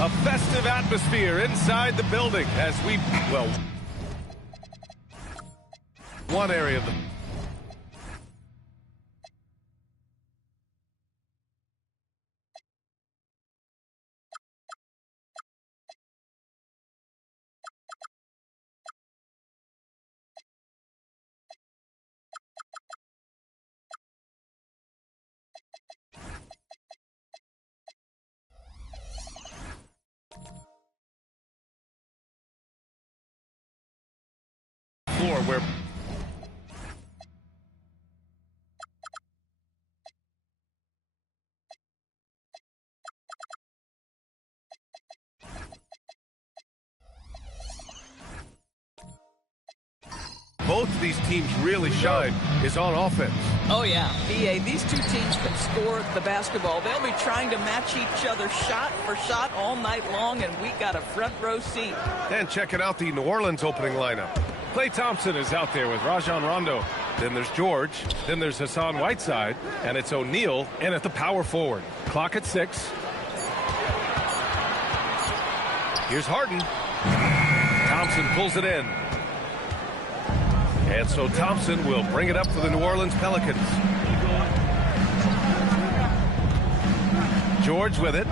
A festive atmosphere inside the building as we, well, one area of the floor where both of these teams really shine is on offense. Oh, yeah. BA, these two teams can score the basketball. They'll be trying to match each other shot for shot all night long, and we got a front row seat. And checking out the New Orleans opening lineup. Klay Thompson is out there with Rajon Rondo. Then there's George. Then there's Hassan Whiteside. And it's O'Neal in at the power forward. Clock at 6. Here's Harden. Thompson pulls it in. And so Thompson will bring it up for the New Orleans Pelicans. George with it.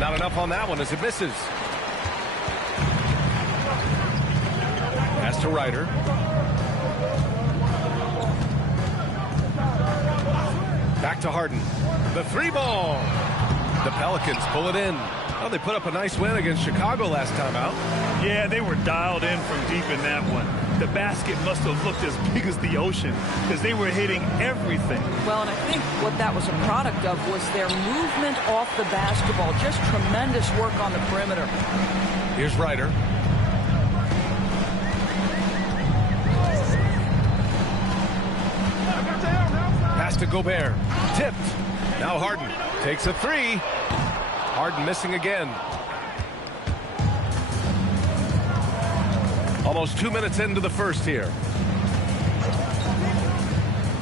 Not enough on that one as it misses. Pass to Ryder. Back to Harden. The 3-ball. The Pelicans pull it in. Well, they put up a nice win against Chicago last time out. Yeah, they were dialed in from deep in that one. The basket must have looked as big as the ocean because they were hitting everything. Well, and I think what that was a product of was their movement off the basketball. Just tremendous work on the perimeter. Here's Ryder. Pass to Gobert. Tipped. Now Harden takes a 3. Harden missing again. Almost 2 minutes into the first here.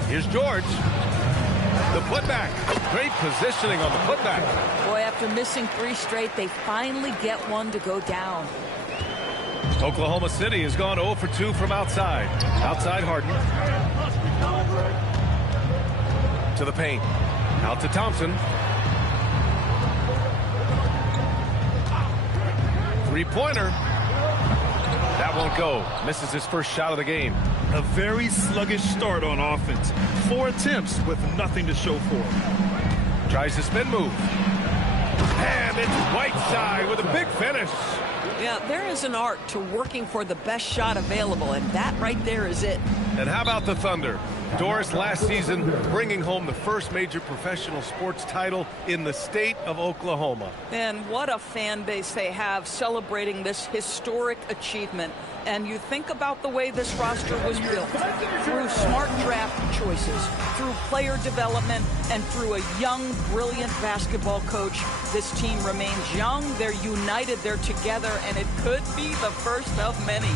Here's George. The putback. Great positioning on the putback. Boy, after missing 3 straight, they finally get one to go down. Oklahoma City has gone 0 for 2 from outside. Outside Harden. To the paint. Out to Thompson. 3-pointer. That won't go. Misses his first shot of the game. A very sluggish start on offense. 4 attempts with nothing to show for it. Tries the spin move. And it's Whiteside with a big finish. Yeah, there is an art to working for the best shot available, and that right there is it. And how about the Thunder? Doris, last season, bringing home the first major professional sports title in the state of Oklahoma. And what a fan base they have celebrating this historic achievement. And you think about the way this roster was built, through smart draft choices, through player development, and through a young, brilliant basketball coach. This team remains young, they're united, they're together, and it could be the first of many.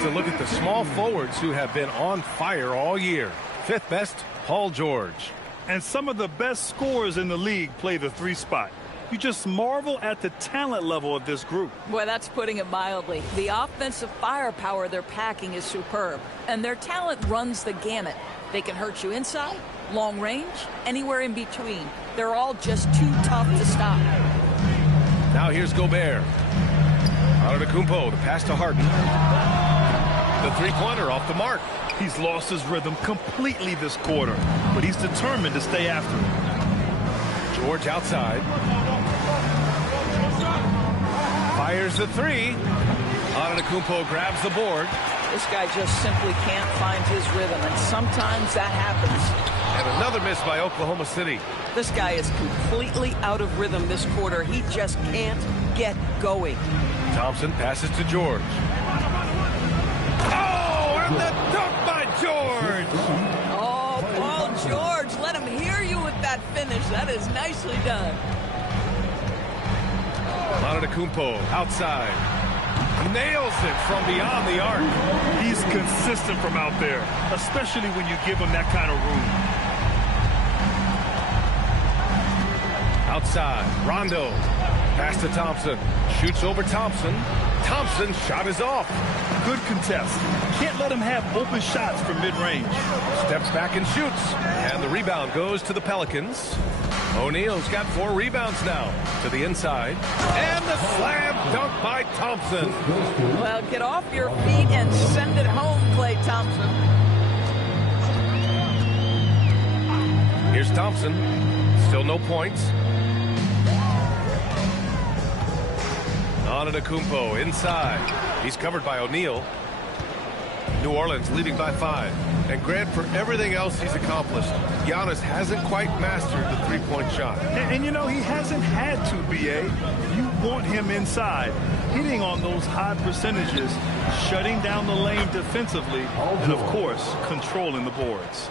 To look at the small forwards who have been on fire all year. 5th best, Paul George. And some of the best scorers in the league play the 3 spot. You just marvel at the talent level of this group. Boy, that's putting it mildly. The offensive firepower they're packing is superb, and their talent runs the gamut. They can hurt you inside, long range, anywhere in between. They're all just too tough to stop. Now here's Gobert. Antetokounmpo, the pass to Harden. The three-pointer off the mark. He's lost his rhythm completely this quarter, but he's determined to stay after it. George outside. Fires the three. Antetokounmpo grabs the board. This guy just simply can't find his rhythm, and sometimes that happens. And another miss by Oklahoma City. This guy is completely out of rhythm this quarter. He just can't get going. Thompson passes to George. Oh, and the dunk by George! Oh, Paul George, let him hear you with that finish. That is nicely done. Antetokounmpo outside. Nails it from beyond the arc. He's consistent from out there, especially when you give him that kind of room. Outside, Rondo. Pass to Thompson. Shoots over Thompson. Thompson's shot is off. Good contest. Can't let him have open shots from mid-range. Steps back and shoots. And the rebound goes to the Pelicans. O'Neal's got 4 rebounds now. To the inside. And the slam dunk by Thompson. Well, get off your feet and send it home, Klay Thompson. Here's Thompson. Still no points. Antetokounmpo inside. He's covered by O'Neal. New Orleans leading by 5. And Grant, for everything else he's accomplished, Giannis hasn't quite mastered the three-point shot. And you know, he hasn't had to, B.A. You want him inside, hitting on those high percentages, shutting down the lane defensively, and, of course, controlling the boards.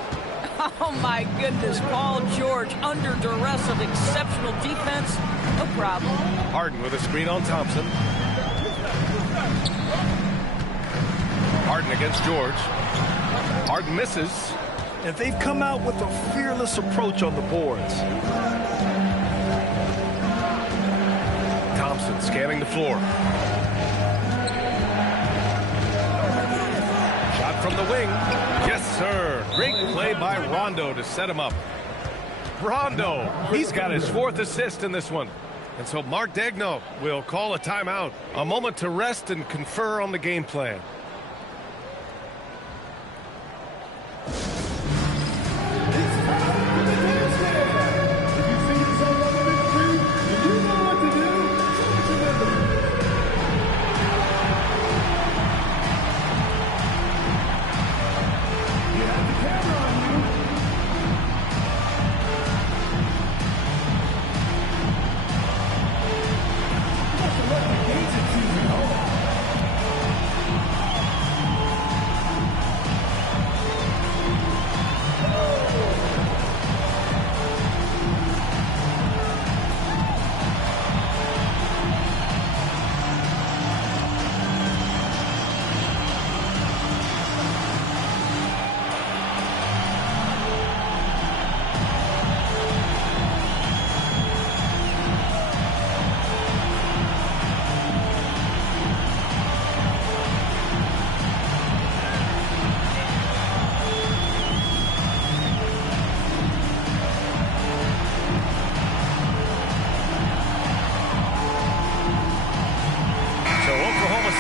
Oh, my goodness. Paul George under duress of exceptional defense. No problem. Harden with a screen on Thompson. Harden against George. Harden misses. And they've come out with a fearless approach on the boards. Thompson scanning the floor. Shot from the wing. Yes, sir. Great play by Rondo to set him up. Rondo, he's got his 4th assist in this one. And so Mark Daigneault will call a timeout. A moment to rest and confer on the game plan.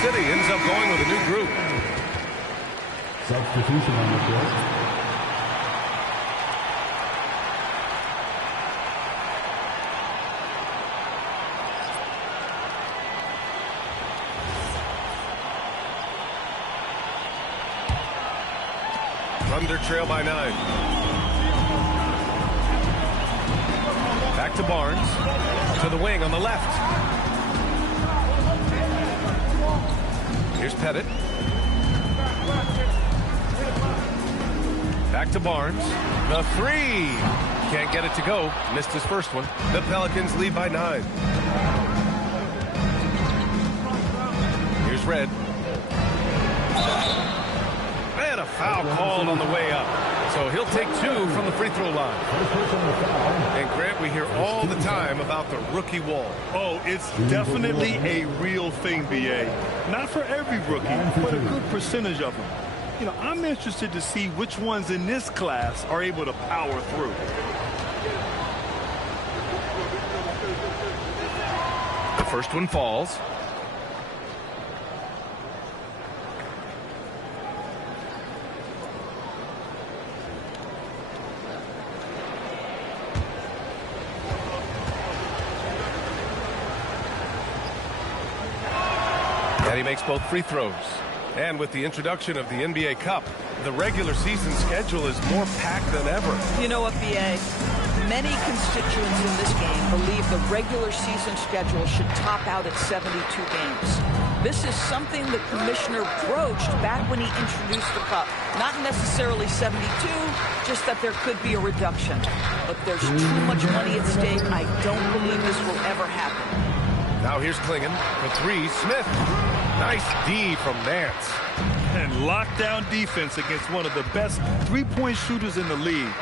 City ends up going with a new group. Substitution on the court. Thunder trail by 9. Back to Barnes. To the wing on the left. Here's Pettit. Back to Barnes. The 3. Can't get it to go. Missed his first one. The Pelicans lead by 9. Here's Red. And a foul called on the way up. So he'll take 2 from the free throw line. And Grant, we hear all the time about the rookie wall. Oh, it's definitely a real thing, B.A. Not for every rookie, but a good percentage of them. You know, I'm interested to see which ones in this class are able to power through. The first one falls. he makes both free throws. And with the introduction of the NBA Cup, the regular season schedule is more packed than ever. You know what, B.A.? Many constituents in this game believe the regular season schedule should top out at 72 games. This is something the commissioner broached back when he introduced the Cup. Not necessarily 72, just that there could be a reduction. But there's too much money at stake. I don't believe this will ever happen. Now here's Klingon for three. Smith. Nice D from Nance. And lockdown defense against one of the best three-point shooters in the league.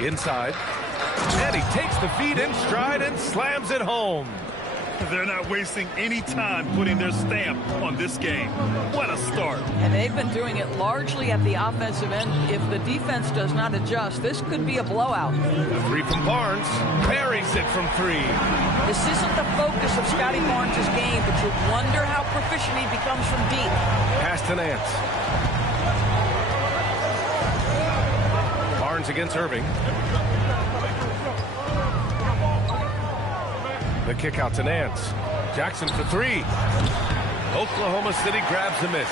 Inside. And he takes the feed in stride and slams it home. They're not wasting any time putting their stamp on this game. What a start. And they've been doing it largely at the offensive end. If the defense does not adjust, this could be a blowout. A three from Barnes. Parries it from three. This isn't the focus of Scotty Barnes' game, but you wonder how proficient he becomes from deep. Pass to Nance. Barnes against Irving. The kick out to Nance. Jackson for three. Oklahoma City grabs a miss.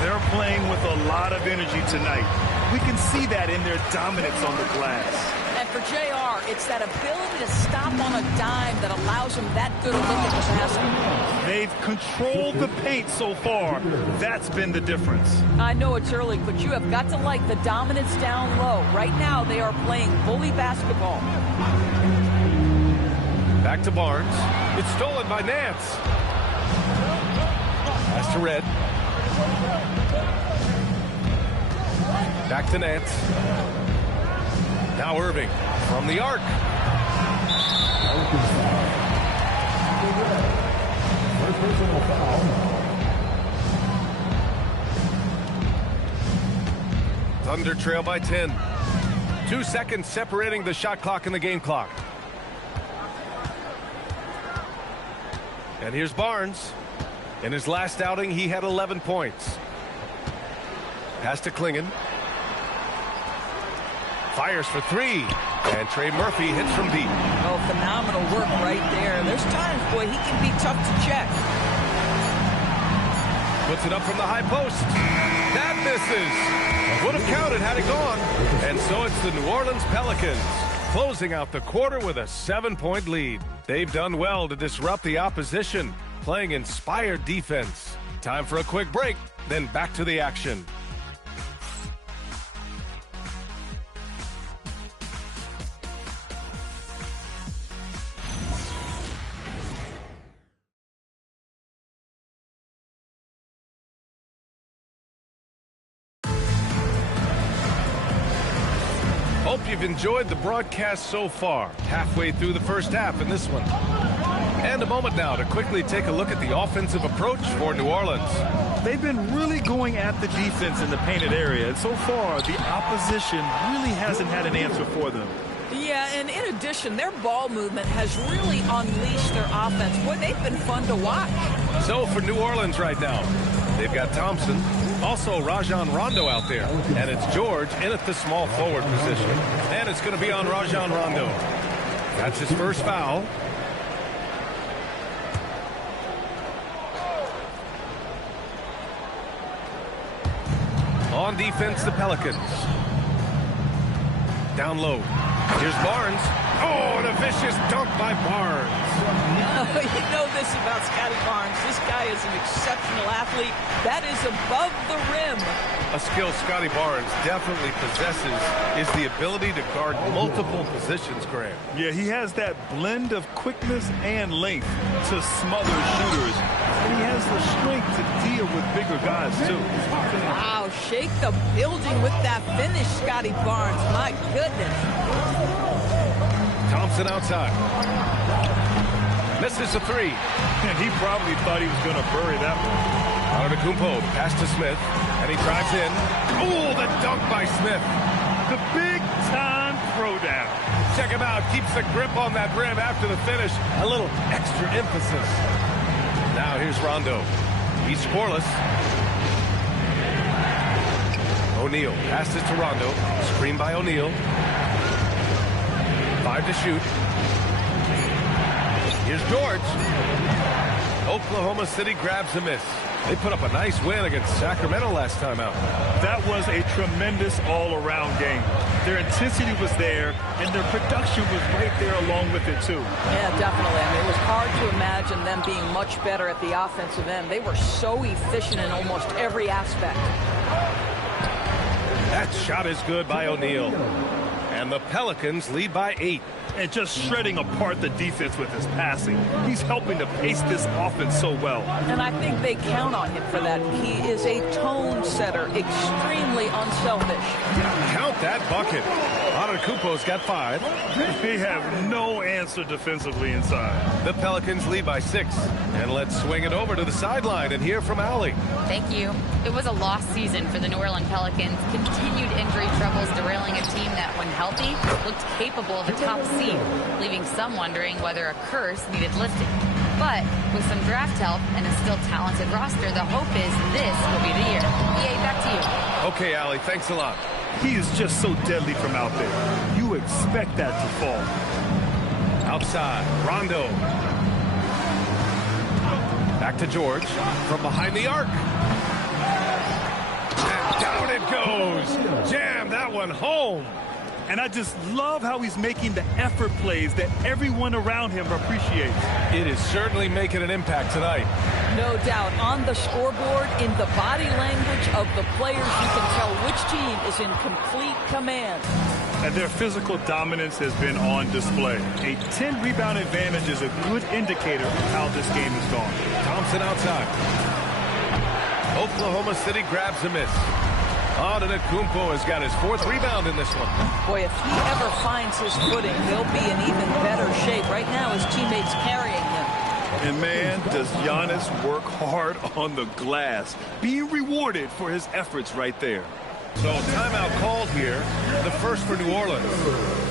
They're playing with a lot of energy tonight. We can see that in their dominance on the glass. And for JR, it's that ability to stop on a dime that allows him that good a look at the basket. They've controlled the paint so far. That's been the difference. I know it's early, but you have got to like the dominance down low. Right now, they are playing bully basketball. Back to Barnes. It's stolen by Nance. Pass to Red. Back to Nance. Now Irving from the arc. Thunder trail by 10. 2 seconds separating the shot clock and the game clock. And here's Barnes. In his last outing, he had 11 points. Pass to Klingon. Fires for three. And Trey Murphy hits from deep. Oh, phenomenal work right there. There's times, boy, he can be tough to check. Puts it up from the high post. That misses. Would have counted had it gone. And so it's the New Orleans Pelicans closing out the quarter with a 7-point lead. They've done well to disrupt the opposition, playing inspired defense. Time for a quick break, then back to the action. Hope you've enjoyed the broadcast so far. Halfway through the first half in this one. And a moment now to quickly take a look at the offensive approach for New Orleans. They've been really going at the defense in the painted area. And so far, the opposition really hasn't had an answer for them. Yeah, and in addition, their ball movement has really unleashed their offense. Boy, they've been fun to watch. So for New Orleans right now, they've got Thompson, also Rajon Rondo out there. And it's George in at the small forward position. And it's going to be on Rajon Rondo. That's his first foul. On defense, the Pelicans. Down low. Here's Barnes. Oh, and a vicious dunk by Barnes. You know this about Scotty Barnes. This guy is an exceptional athlete. That is above the rim. A skill Scotty Barnes definitely possesses is the ability to guard multiple positions, Graham. Yeah, he has that blend of quickness and length to smother shooters. And he has the strength to deal with bigger guys, too. Wow, shake the building with that finish, Scotty Barnes. My goodness. Thompson outside. Misses a three. And he probably thought he was going to bury that one. Antetokounmpo pass to Smith, and he drives in. Oh, the dunk by Smith. The big-time throwdown. Check him out. Keeps the grip on that rim after the finish. A little extra emphasis. Now here's Rondo. He's scoreless. O'Neal passes to Rondo. Screen by O'Neal. 5 to shoot. Here's George. Oklahoma City grabs a miss. They put up a nice win against Sacramento last time out. That was a tremendous all-around game. Their intensity was there, and their production was right there along with it, too. Yeah, definitely. I mean, it was hard to imagine them being much better at the offensive end. They were so efficient in almost every aspect. That shot is good by O'Neal. And the Pelicans lead by 8. And just shredding apart the defense with his passing. He's helping to pace this offense so well. And I think they count on him for that. He is a tone setter, extremely unselfish. Count that bucket. Antetokounmpo's got 5. They have no answer defensively inside. The Pelicans lead by 6. And let's swing it over to the sideline and hear from Allie. Thank you. It was a lost season for the New Orleans Pelicans. Continued injury troubles derailing a team that, when healthy, looked capable of a top seed, leaving some wondering whether a curse needed lifting. But with some draft help and a still talented roster, the hope is this will be the year. EA, back to you. Okay, Allie, thanks a lot. He is just so deadly from out there. You expect that to fall. Outside, Rondo. Back to George from behind the arc. And down it goes. Jam that one home. And I just love how he's making the effort plays that everyone around him appreciates. It is certainly making an impact tonight. No doubt. On the scoreboard, in the body language of the players, you can tell which team is in complete command. And their physical dominance has been on display. A 10-rebound advantage is a good indicator of how this game has gone. Thompson outside. Oklahoma City grabs a miss. Antetokounmpo has got his 4th rebound in this one. Boy, if he ever finds his footing, they'll be in even better shape. Right now, his teammates carrying him. And man, does Giannis work hard on the glass, being rewarded for his efforts right there. So timeout called here, the first for New Orleans.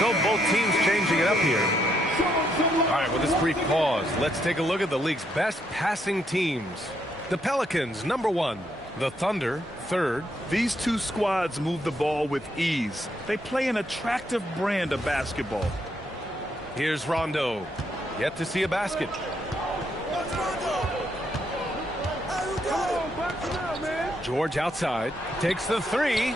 So both teams changing it up here. All right, with this brief pause, let's take a look at the league's best passing teams. The Pelicans, #1. The Thunder, 3rd. These two squads move the ball with ease. They play an attractive brand of basketball. Here's Rondo. Yet to see a basket. George outside. Takes the 3.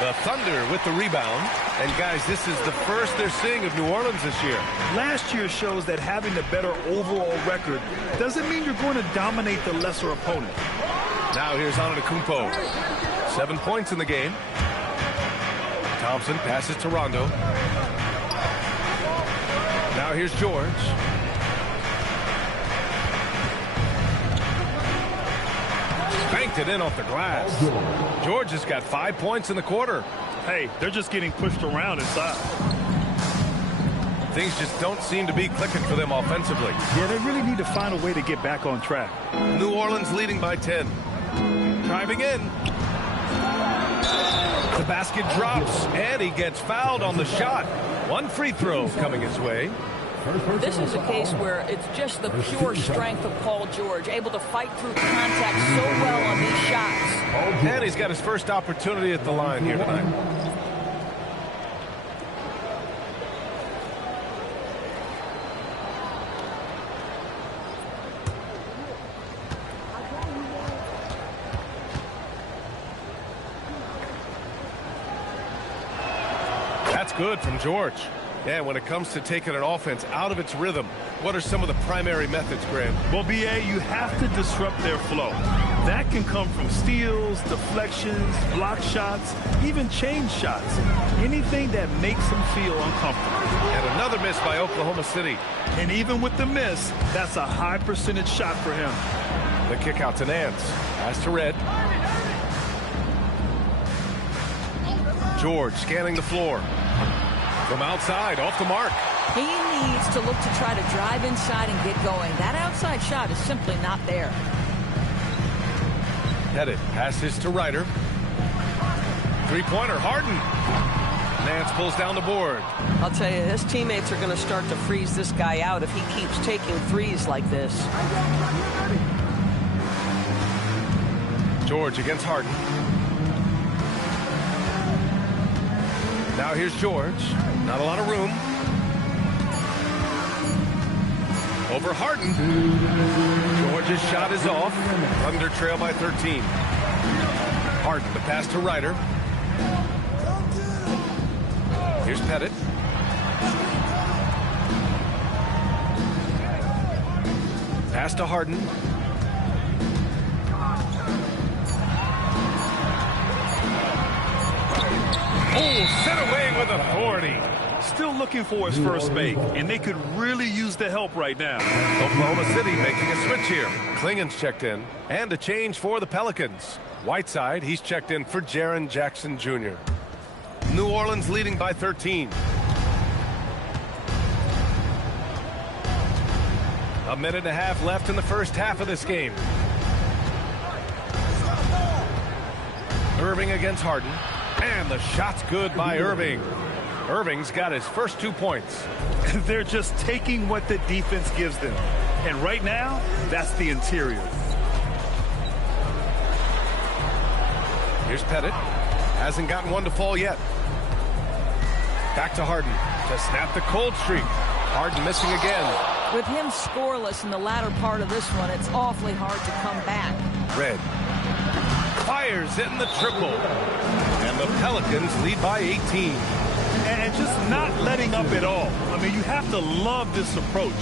The Thunder with the rebound. And guys, this is the first they're seeing of New Orleans this year. Last year shows that having a better overall record doesn't mean you're going to dominate the lesser opponent. Now here's Antetokounmpo. 7 points in the game. Thompson passes to Rondo. Now here's George. Banked it in off the glass. George has got 5 points in the quarter. Hey, they're just getting pushed around inside. Things just don't seem to be clicking for them offensively. Yeah, they really need to find a way to get back on track. New Orleans leading by 10. Driving in. The basket drops, and he gets fouled on the shot. 1 free throw coming his way. This is a case where it's just the pure strength of Paul George, able to fight through contact so well on these shots. And he's got his first opportunity at the line here tonight. That's good from George. And when it comes to taking an offense out of its rhythm, what are some of the primary methods, Graham? Well, BA, you have to disrupt their flow. That can come from steals, deflections, block shots, even change shots. Anything that makes them feel uncomfortable. And another miss by Oklahoma City. And even with the miss, that's a high percentage shot for him. The kick out to Nance. Pass to Red. George scanning the floor. From outside, off the mark. He needs to look to try to drive inside and get going. That outside shot is simply not there. Pettit passes to Ryder. Three-pointer, Harden. Nance pulls down the board. I'll tell you, his teammates are going to start to freeze this guy out if he keeps taking threes like this. George against Harden. Now here's George. Not a lot of room. Over Harden. George's shot is off. Thunder trail by 13. Harden, the pass to Ryder. Here's Pettit. Pass to Harden. Oh, sent away with authority. Still looking for his first make, and they could really use the help right now. Oklahoma City making a switch here. Klingen's checked in, and a change for the Pelicans. Whiteside, he's checked in for Jaren Jackson Jr. New Orleans leading by 13. A minute and a half left in the first half of this game. Irving against Harden. And the shot's good by Irving. Irving's got his first 2 points. They're just taking what the defense gives them. And right now, that's the interior. Here's Pettit. Hasn't gotten one to fall yet. Back to Harden to snap the cold streak. Harden missing again. With him scoreless in the latter part of this one, it's awfully hard to come back. Red fires in the triple. And the Pelicans lead by 18. And just not letting up at all. I mean, you have to love this approach.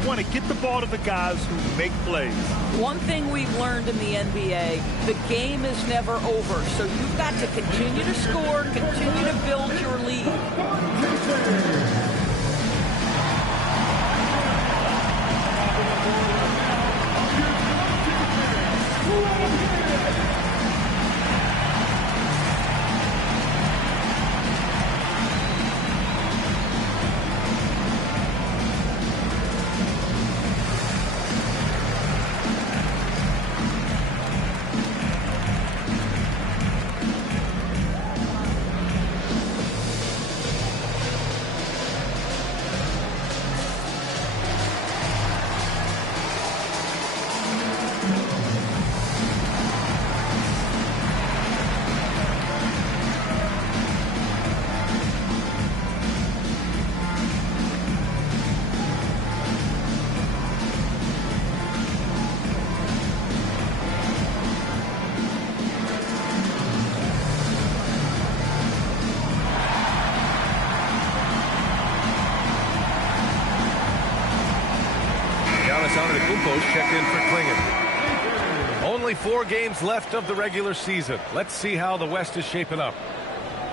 You want to get the ball to the guys who make plays. One thing we've learned in the NBA, the game is never over. So you've got to continue to score, continue to build your lead. Checked in for Klingen. Only 4 games left of the regular season. Let's see how the West is shaping up.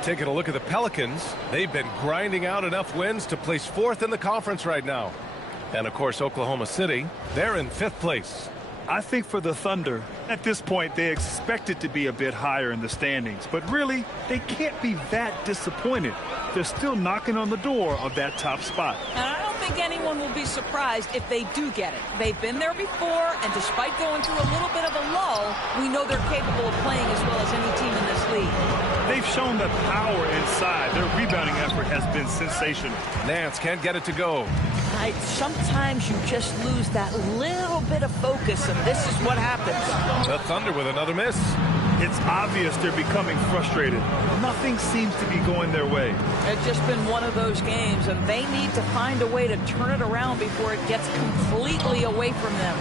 Taking a look at the Pelicans, they've been grinding out enough wins to place 4th in the conference right now. And of course, Oklahoma City, they're in 5th place. I think for the Thunder, at this point, they expect it to be a bit higher in the standings. But really, they can't be that disappointed. They're still knocking on the door of that top spot. And I don't think anyone will be surprised if they do get it. They've been there before, and despite going through a little bit of a lull, we know they're capable of playing as well as any team in this league. They've shown the power inside. Their rebounding effort has been sensational. Nance can't get it to go. Sometimes you just lose that little bit of focus, and this is what happens. The Thunder with another miss. It's obvious they're becoming frustrated. Nothing seems to be going their way. It's just been one of those games, and they need to find a way to turn it around before it gets completely away from them.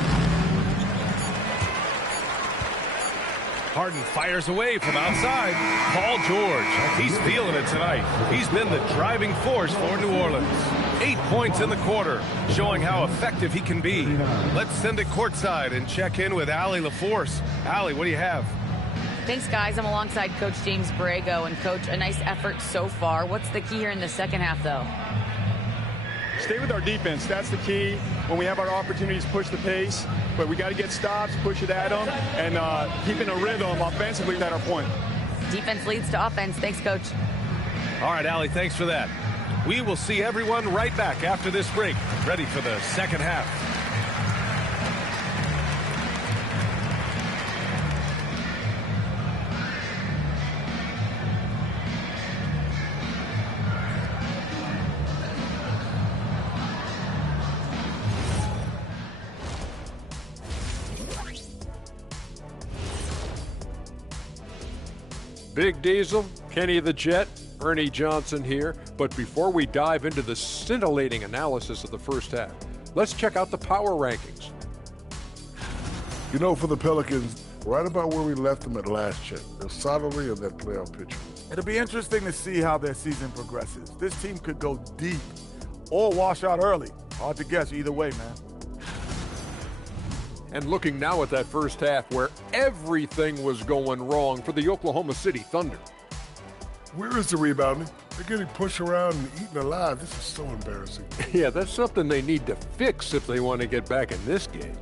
Harden fires away from outside. Paul George, he's feeling it tonight. He's been the driving force for New Orleans. 8 points in the quarter, showing how effective he can be. Let's send it courtside and check in with Allie LaForce. Allie, what do you have? Thanks, guys. I'm alongside Coach James Borrego. And, Coach, a nice effort so far. What's the key here in the second half, though? Stay with our defense. That's the key. When we have our opportunities, push the pace. But we got to get stops, push it at them, and keeping a rhythm offensively at our point. Defense leads to offense. Thanks, Coach. All right, Allie, thanks for that. We will see everyone right back after this break, ready for the second half. Big Diesel, Kenny the Jet, Ernie Johnson here. But before we dive into the scintillating analysis of the first half, let's check out the power rankings. You know, for the Pelicans, right about where we left them at last check. They're solidly in that playoff picture. It'll be interesting to see how their season progresses. This team could go deep or wash out early. Hard to guess either way, man. And looking now at that first half where everything was going wrong for the Oklahoma City Thunder. Where is the rebounding? They're getting pushed around and eaten alive. This is so embarrassing. Yeah, that's something they need to fix if they want to get back in this game.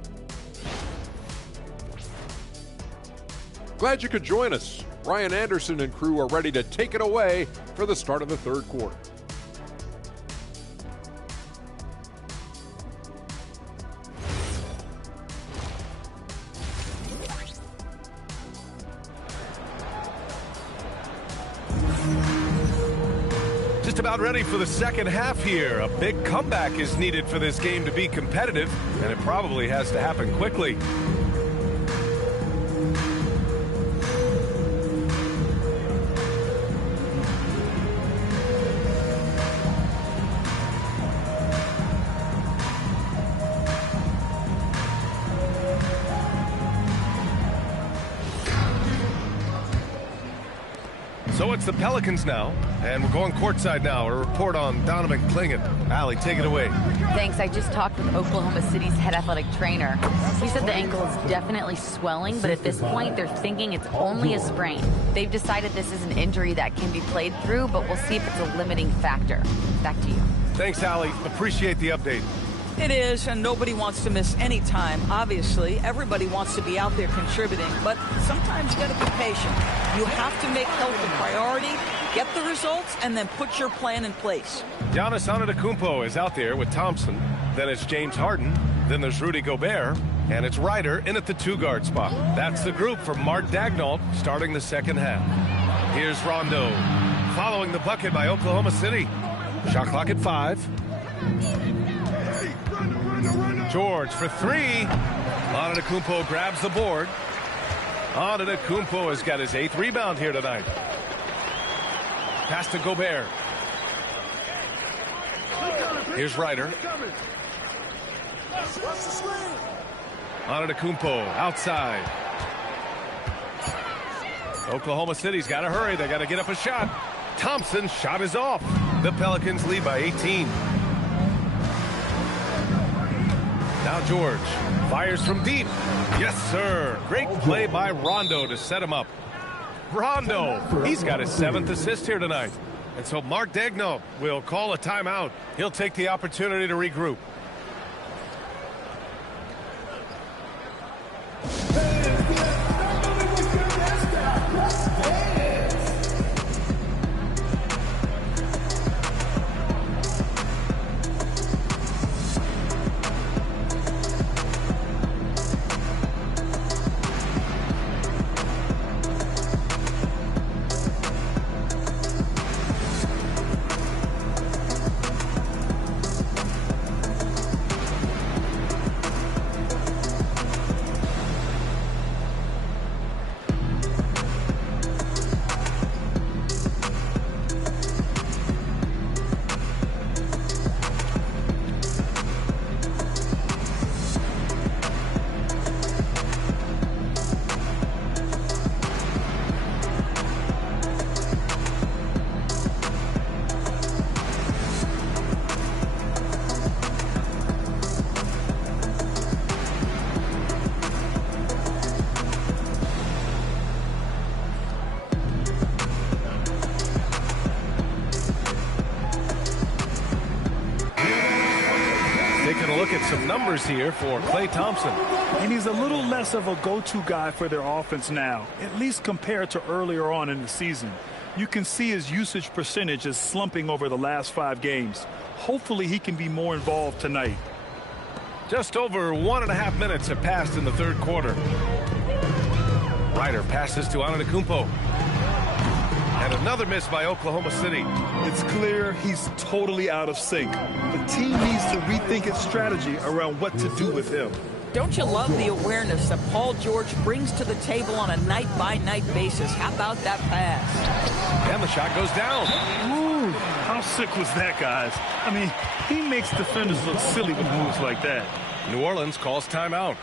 Glad you could join us. Ryan Anderson and crew are ready to take it away for the start of the third quarter. Just about ready for the second half here. A big comeback is needed for this game to be competitive, and it probably has to happen quickly. So it's the Pelicans now, and we're going courtside now. A report on Donovan Clingan. Allie, take it away. Thanks. I just talked with Oklahoma City's head athletic trainer. He said the ankle is definitely swelling, but at this point, they're thinking it's only a sprain. They've decided this is an injury that can be played through, but we'll see if it's a limiting factor. Back to you. Thanks, Allie. Appreciate the update. It is, and nobody wants to miss any time. Obviously, everybody wants to be out there contributing, but sometimes you got to be patient. You have to make health a priority, get the results, and then put your plan in place. Giannis Antetokounmpo is out there with Thompson. Then it's James Harden. Then there's Rudy Gobert. And it's Ryder in at the two-guard spot. That's the group for Mark Daigneault starting the second half. Here's Rondo following the bucket by Oklahoma City. Shot clock at 5. George for 3. Antetokounmpo grabs the board. Antetokounmpo has got his 8th rebound here tonight. Pass to Gobert. Here's Ryder. Antetokounmpo outside. Oklahoma City's got to hurry. They got to get up a shot. Thompson's shot is off. The Pelicans lead by 18. Now George fires from deep. Yes, sir. Great play by Rondo to set him up. Rondo, he's got his 7th assist here tonight. And so Mark Daigneault will call a timeout. He'll take the opportunity to regroup. numbers here for Klay Thompson. And he's a little less of a go-to guy for their offense now, at least compared to earlier on in the season. You can see his usage percentage is slumping over the last 5 games. Hopefully he can be more involved tonight. Just over 1.5 minutes have passed in the third quarter. Ryder passes to Antetokounmpo. And another miss by Oklahoma City. It's clear he's totally out of sync. The team needs to rethink its strategy around what to do with him. Don't you love the awareness that Paul George brings to the table on a night-by-night basis? How about that pass? And the shot goes down. Ooh, how sick was that, guys? I mean, he makes defenders look silly with moves like that. New Orleans calls timeout.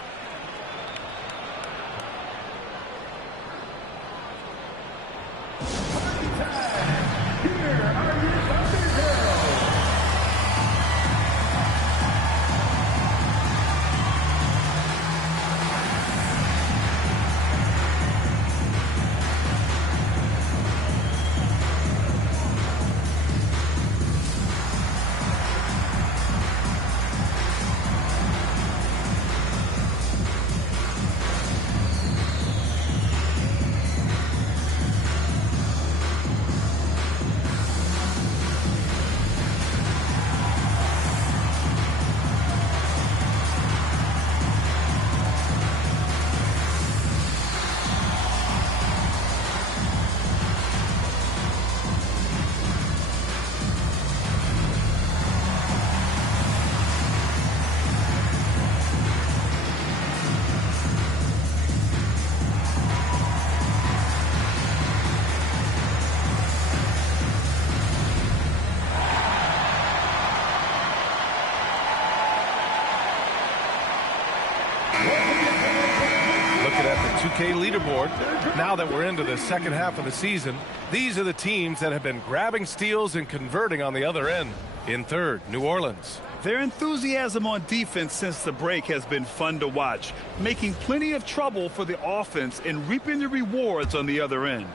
Leaderboard. Now that we're into the second half of the season, these are the teams that have been grabbing steals and converting on the other end. In third, New Orleans. Their enthusiasm on defense since the break has been fun to watch, making plenty of trouble for the offense and reaping the rewards on the other end.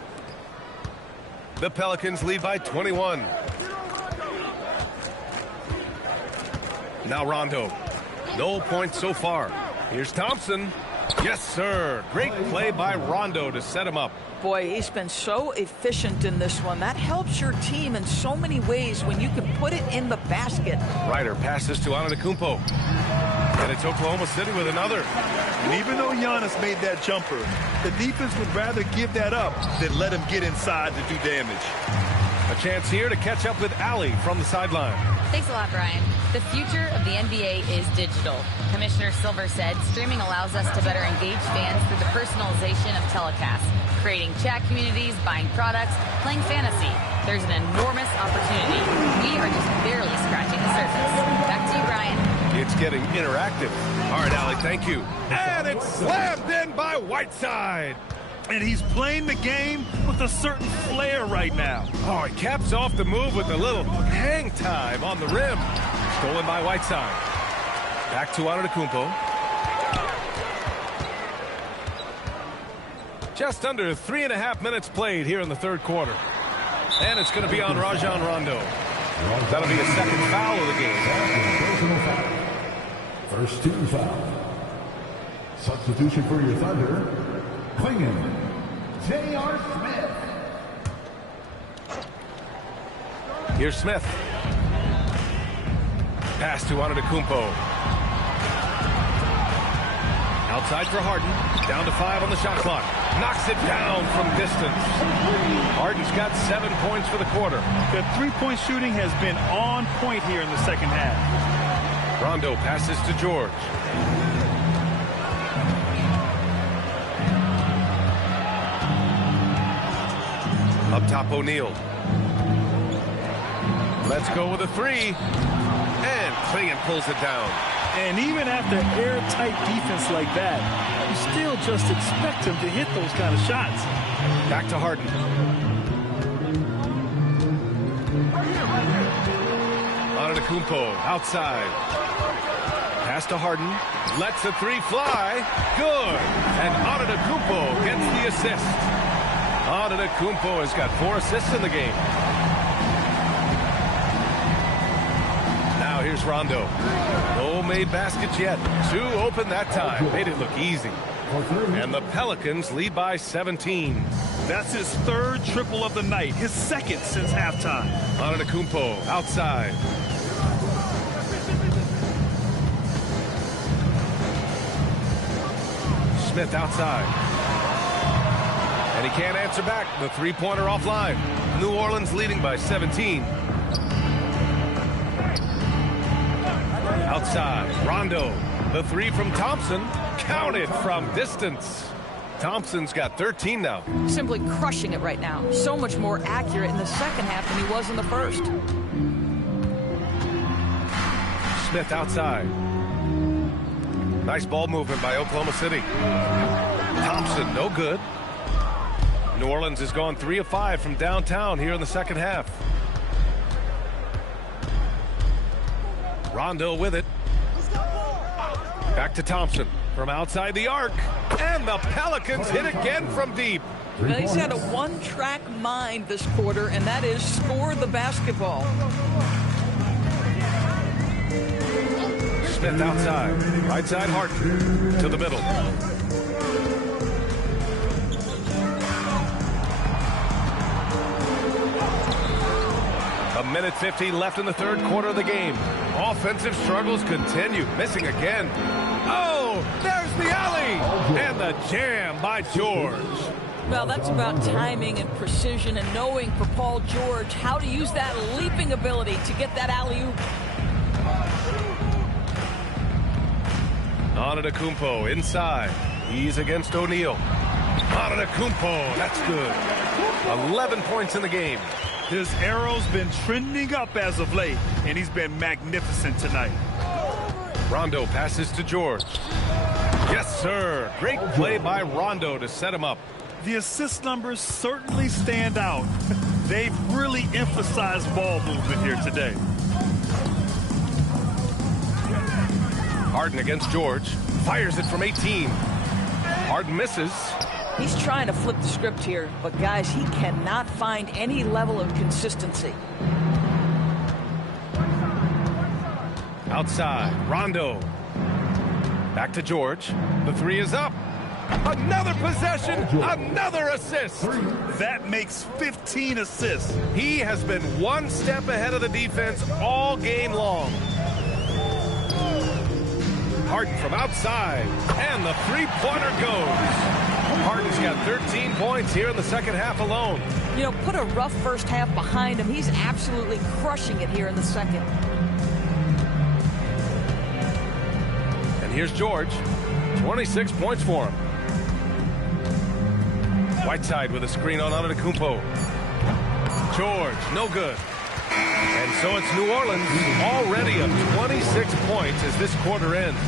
The Pelicans lead by 21. Now Rondo. No points so far. Here's Thompson. Yes, sir. Great play by Rondo to set him up. Boy, he's been so efficient in this one. That helps your team in so many ways when you can put it in the basket. Ryder passes to Antetokounmpo. And it's Oklahoma City with another. And even though Giannis made that jumper, the defense would rather give that up than let him get inside to do damage. A chance here to catch up with Allie from the sideline. Thanks a lot, Brian. The future of the NBA is digital. Commissioner Silver said streaming allows us to better engage fans through the personalization of telecasts, creating chat communities, buying products, playing fantasy. There's an enormous opportunity. We are just barely scratching the surface. Back to you, Brian. It's getting interactive. All right, Allie, thank you. And it's slammed in by Whiteside. And he's playing the game with a certain flair right now. Oh, he caps off the move with a little hang time on the rim. Stolen by Whiteside. Back to Antetokounmpo. Just under 3.5 minutes played here in the third quarter. And it's going to be on Rajon Rondo. That'll be the second foul of the game. First team foul. Substitution for your Thunder. Clinging, J.R. Smith. Here's Smith. Pass to Antetokounmpo. Outside for Harden. Down to 5 on the shot clock. Knocks it down from distance. Harden's got 7 points for the quarter. The three-point shooting has been on point here in the second half. Rondo passes to George. Up top, O'Neal. Let's go with a three. And Clingan pulls it down. And even after airtight defense like that, you still just expect him to hit those kind of shots. Back to Harden. Antetokounmpo outside. Pass to Harden. Lets the three fly. Good. And Antetokounmpo gets the assist. Antetokounmpo has got 4 assists in the game. Now here's Here's Rondo. No made baskets yet. 2 open that time. Made it look easy. And the Pelicans lead by 17. That's his 3rd triple of the night, his 2nd since halftime. Antetokounmpo outside. Smith outside. And he can't answer back. The 3-pointer offline. New Orleans leading by 17. Outside, Rondo. The 3 from Thompson. Counted from distance. Thompson's got 13 now. Simply crushing it right now. So much more accurate in the second half than he was in the first. Smith outside. Nice ball movement by Oklahoma City. Thompson, no good. New Orleans has gone 3 of 5 from downtown here in the second half. Rondo with it. Back to Thompson from outside the arc. And the Pelicans hit again from deep. Now, he's had a one-track mind this quarter, and that is score the basketball. Smith outside. Right side Harden to the middle. A minute 15 left in the 3rd quarter of the game. Offensive struggles continue. Missing again. Oh, there's the alley. And the jam by George. Well, that's about timing and precision and knowing for Paul George how to use that leaping ability to get that alley-oop. Antetokounmpo inside. He's against O'Neal. Antetokounmpo, that's good. 11 points in the game. His arrow's been trending up as of late, and he's been magnificent tonight. Rondo passes to George. Yes, sir. Great play by Rondo to set him up. The assist numbers certainly stand out. They've really emphasized ball movement here today. Harden against George. Fires it from 18. Harden misses. He's trying to flip the script here, but guys, he cannot find any level of consistency. Outside, Rondo. Back to George. The 3 is up. Another possession, another assist. That makes 15 assists. He has been one step ahead of the defense all game long. Harden from outside, and the 3-pointer goes. Harden's got 13 points here in the second half alone. You know, put a rough first half behind him. He's absolutely crushing it here in the second. And here's George. 26 points for him. Whiteside with a screen on Antetokounmpo. George, no good. And so it's New Orleans already up 26 points as this quarter ends.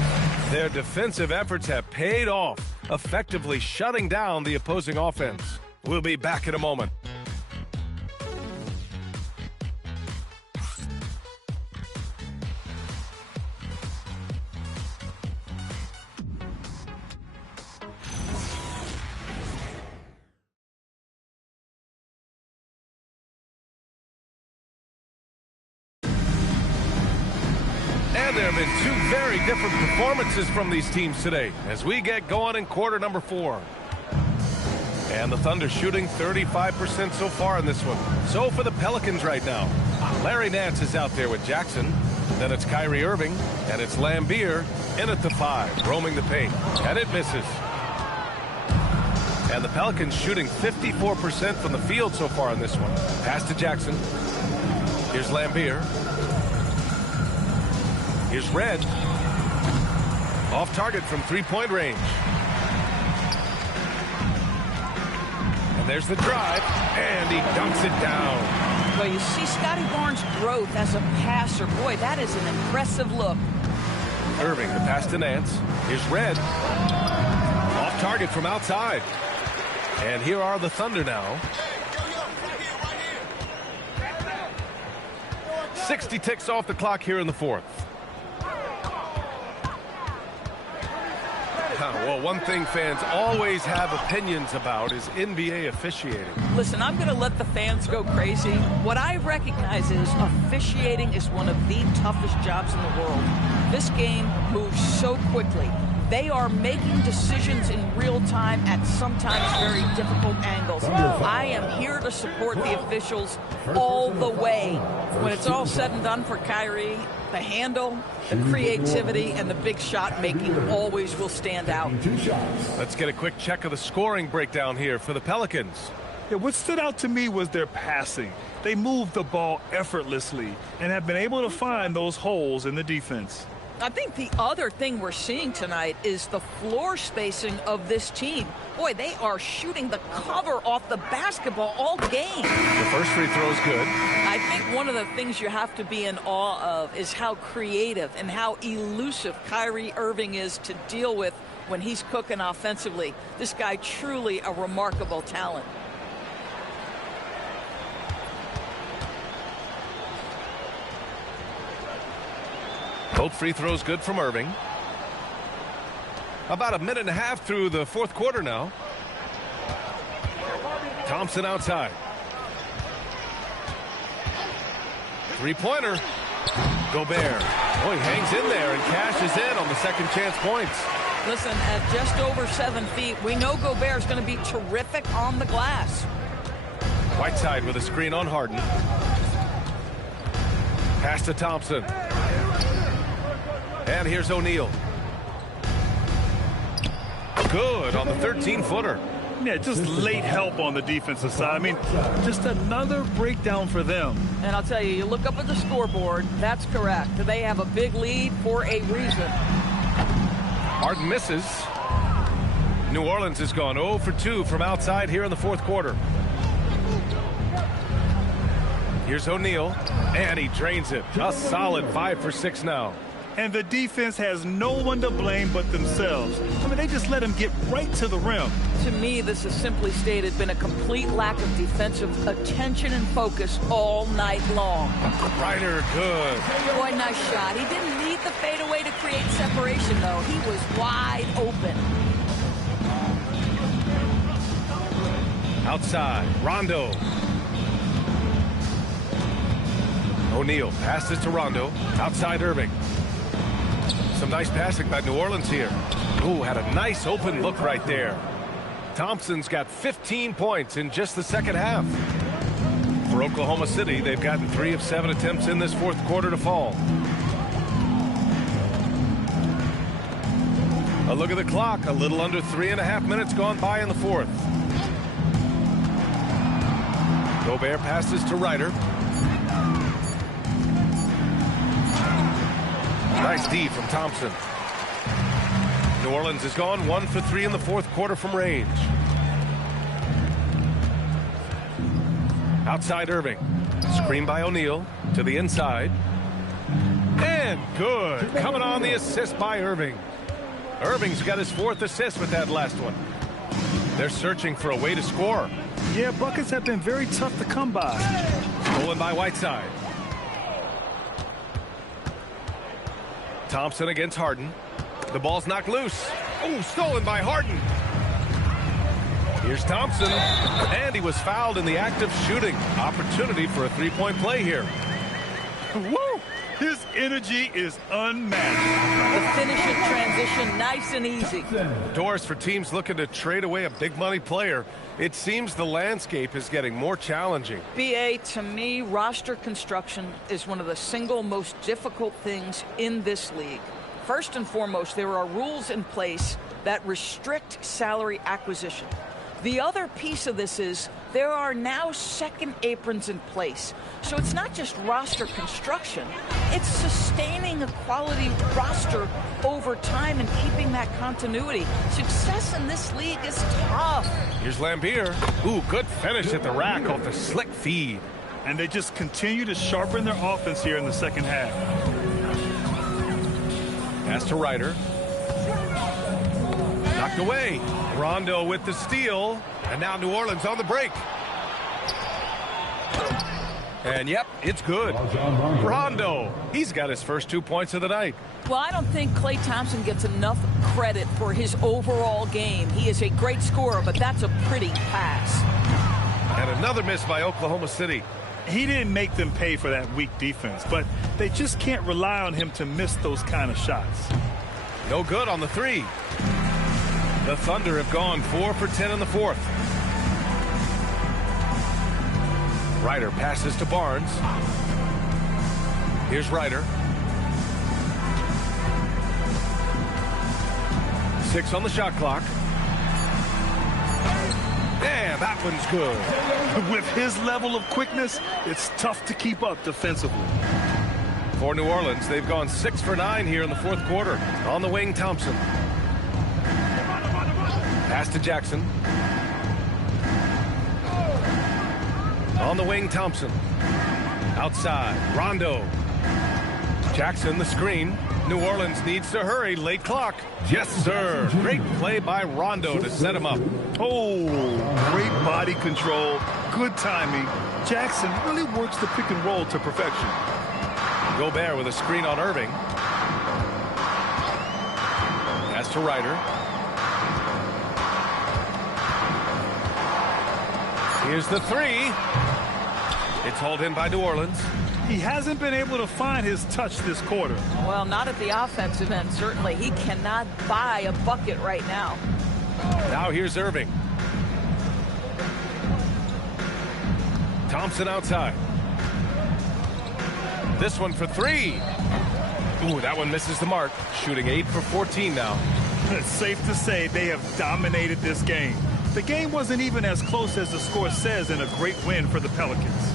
Their defensive efforts have paid off, effectively shutting down the opposing offense. We'll be back in a moment. And there have been 2 very different performances from these teams today as we get going in quarter number 4. And the Thunder shooting 35% so far in this one. So for the Pelicans right now, Larry Nance is out there with Jackson. Then it's Kyrie Irving, and it's Lambeer in at the 5, roaming the paint, and it misses. And the Pelicans shooting 54% from the field so far in this one. Pass to Jackson. Here's Lambeer. Here's Red. Off target from 3-point range. And there's the drive, and he dunks it down. Well, you see Scotty Barnes' growth as a passer. Boy, that is an impressive look. Irving, the pass to Nance. Here's Red. Off target from outside. And here are the Thunder now. 60 ticks off the clock here in the 4th. Well, one thing fans always have opinions about is NBA officiating. Listen, I'm going to let the fans go crazy. What I recognize is officiating is one of the toughest jobs in the world. This game moves so quickly. They are making decisions in real time at sometimes very difficult angles. I am here to support the officials all the way. When it's all said and done for Kyrie, the handle, the creativity, and the big shot making always will stand out. Let's get a quick check of the scoring breakdown here for the Pelicans. Yeah, what stood out to me was their passing. They moved the ball effortlessly and have been able to find those holes in the defense. I think the other thing we're seeing tonight is the floor spacing of this team. Boy, they are shooting the cover off the basketball all game. The first free throw is good. I think one of the things you have to be in awe of is how creative and how elusive Kyrie Irving is to deal with when he's cooking offensively. This guy truly a remarkable talent. Both free throws good from Irving. About a minute and a half through the fourth quarter now. Thompson outside. Three-pointer. Gobert. Boy, he hangs in there and cashes in on the second chance points. Listen, at just over 7 feet, we know Gobert's going to be terrific on the glass. Whiteside with a screen on Harden. Pass to Thompson. And here's O'Neal. Good on the 13-footer. Yeah, just late help on the defensive side. I mean, just another breakdown for them. And I'll tell you, you look up at the scoreboard, that's correct. They have a big lead for a reason. Harden misses. New Orleans has gone 0 for 2 from outside here in the fourth quarter. Here's O'Neal, and he drains it. A solid 5 for 6 now. And the defense has no one to blame but themselves. I mean, they just let him get right to the rim. To me, this has simply stated been a complete lack of defensive attention and focus all night long. Ryder, good. Boy, nice shot. He didn't need the fadeaway to create separation, though. He was wide open. Outside, Rondo. O'Neal passes to Rondo. Outside, Irving. Some nice passing by New Orleans here. Ooh, had a nice open look right there. Thompson's got 15 points in just the second half. For Oklahoma City, they've gotten 3 of 7 attempts in this fourth quarter to fall. A look at the clock. A little under 3.5 minutes gone by in the fourth. Gobert passes to Ryder. Nice D from Thompson. New Orleans has gone 1 for 3 in the fourth quarter from range. Outside Irving. Screen by O'Neal to the inside. And good. Coming on the assist by Irving. Irving's got his 4th assist with that last one. They're searching for a way to score. Yeah, buckets have been very tough to come by. Stolen by Whiteside. Thompson against Harden. The ball's knocked loose. Oh, stolen by Harden. Here's Thompson. And he was fouled in the act of shooting. Opportunity for a three-point play here. Woo! His energy is unmatched. The finish in transition, nice and easy. Doors for teams looking to trade away a big-money player. It seems the landscape is getting more challenging. BA, to me, roster construction is one of the single most difficult things in this league. First and foremost, there are rules in place that restrict salary acquisition. The other piece of this is there are now second aprons in place. So it's not just roster construction, it's sustaining a quality roster over time and keeping that continuity. Success in this league is tough. Here's Lambier. Ooh, good finish at the rack off the slick feed. And they just continue to sharpen their offense here in the second half. Pass to Ryder. Knocked away. Rondo with the steal. And now New Orleans on the break. And yep, it's good. Rondo, he's got his first 2 points of the night. Well, I don't think Klay Thompson gets enough credit for his overall game. He is a great scorer, but that's a pretty pass. And another miss by Oklahoma City. He didn't make them pay for that weak defense, but they just can't rely on him to miss those kind of shots. No good on the three. The Thunder have gone 4 for 10 in the fourth. Ryder passes to Barnes. Here's Ryder. 6 on the shot clock. And that one's good. With his level of quickness, it's tough to keep up defensively. For New Orleans, they've gone 6 for 9 here in the fourth quarter. On the wing, Thompson. Pass to Jackson. On the wing, Thompson. Outside, Rondo. Jackson, the screen. New Orleans needs to hurry. Late clock. Yes, sir. Great play by Rondo to set him up. Oh, great body control. Good timing. Jackson really works the pick and roll to perfection. Gobert with a screen on Irving. Pass to Ryder. Here's the three. It's hauled in by New Orleans. He hasn't been able to find his touch this quarter. Well, not at the offensive end, certainly. He cannot buy a bucket right now. Now here's Irving. Thompson outside. This one for three. Ooh, that one misses the mark. Shooting 8 for 14 now. It's safe to say they have dominated this game. The game wasn't even as close as the score says in a great win for the Pelicans.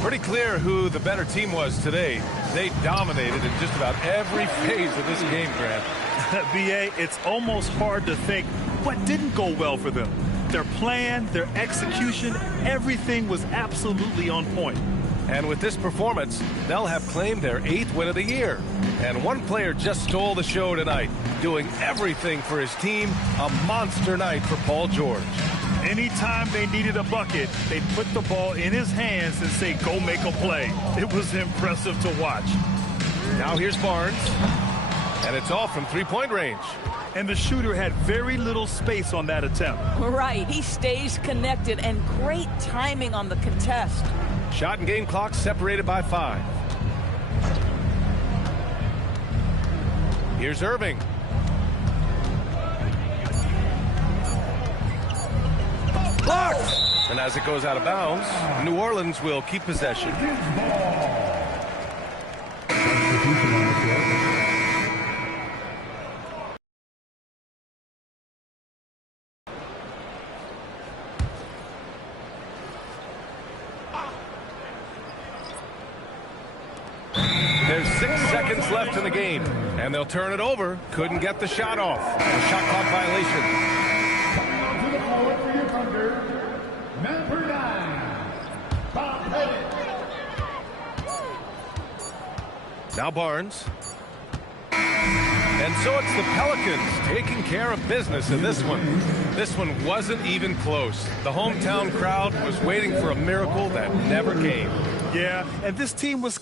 Pretty clear who the better team was today. They dominated in just about every phase of this game, Grant. B.A., it's almost hard to think what didn't go well for them. Their plan, their execution, everything was absolutely on point. And with this performance, they'll have claimed their 8th win of the year. And one player just stole the show tonight, doing everything for his team. A monster night for Paul George. Anytime they needed a bucket, they'd put the ball in his hands and say, go make a play. It was impressive to watch. Now here's Barnes. And it's off from three-point range. And the shooter had very little space on that attempt. Right. He stays connected, and great timing on the contest. Shot and game clock separated by 5. Here's Irving. Blocked! And as it goes out of bounds, New Orleans will keep possession. There's 6 seconds left in the game, and they'll turn it over. Couldn't get the shot off. A shot clock violation. To the floor for your Thunder, number 9, Bob Pettit. Now Barnes. And so it's the Pelicans taking care of business in this one. This one wasn't even close. The hometown crowd was waiting for a miracle that never came. Yeah, and this team was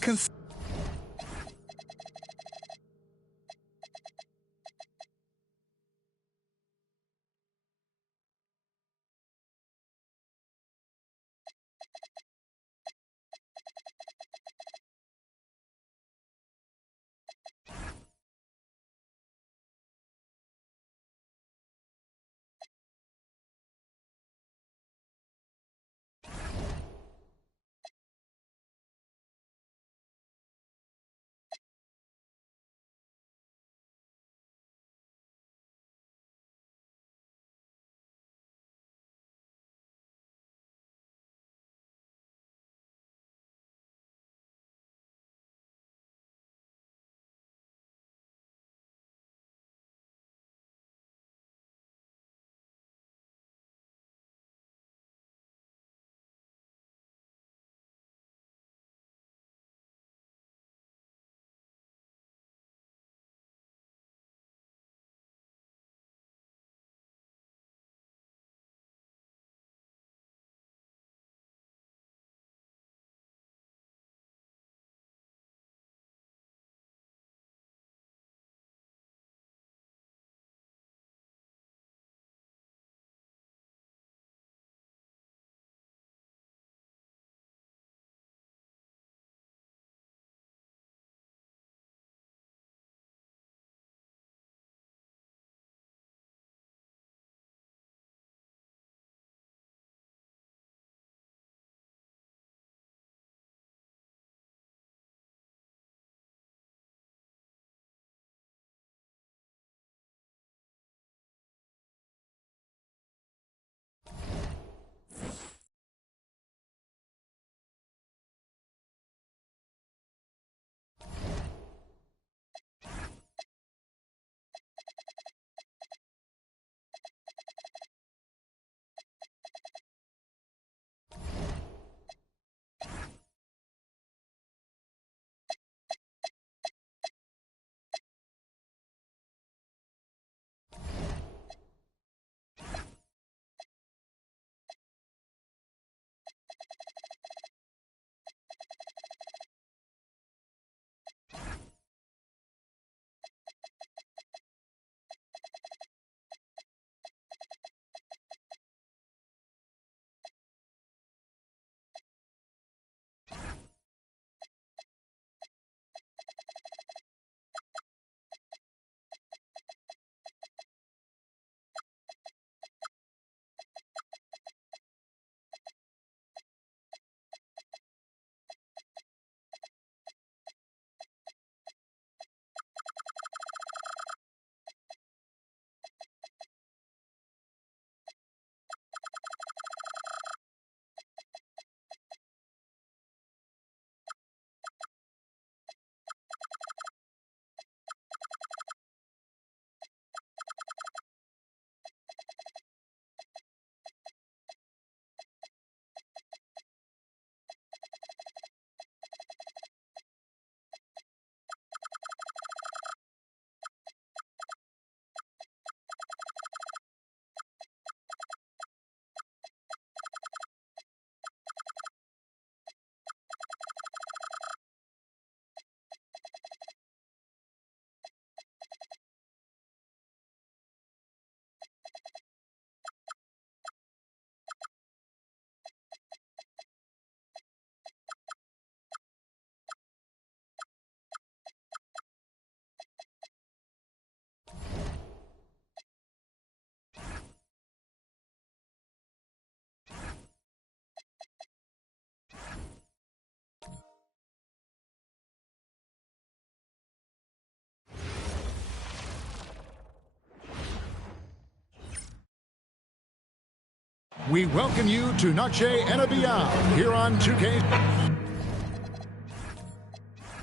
We welcome you to Noche and Beyond here on 2K.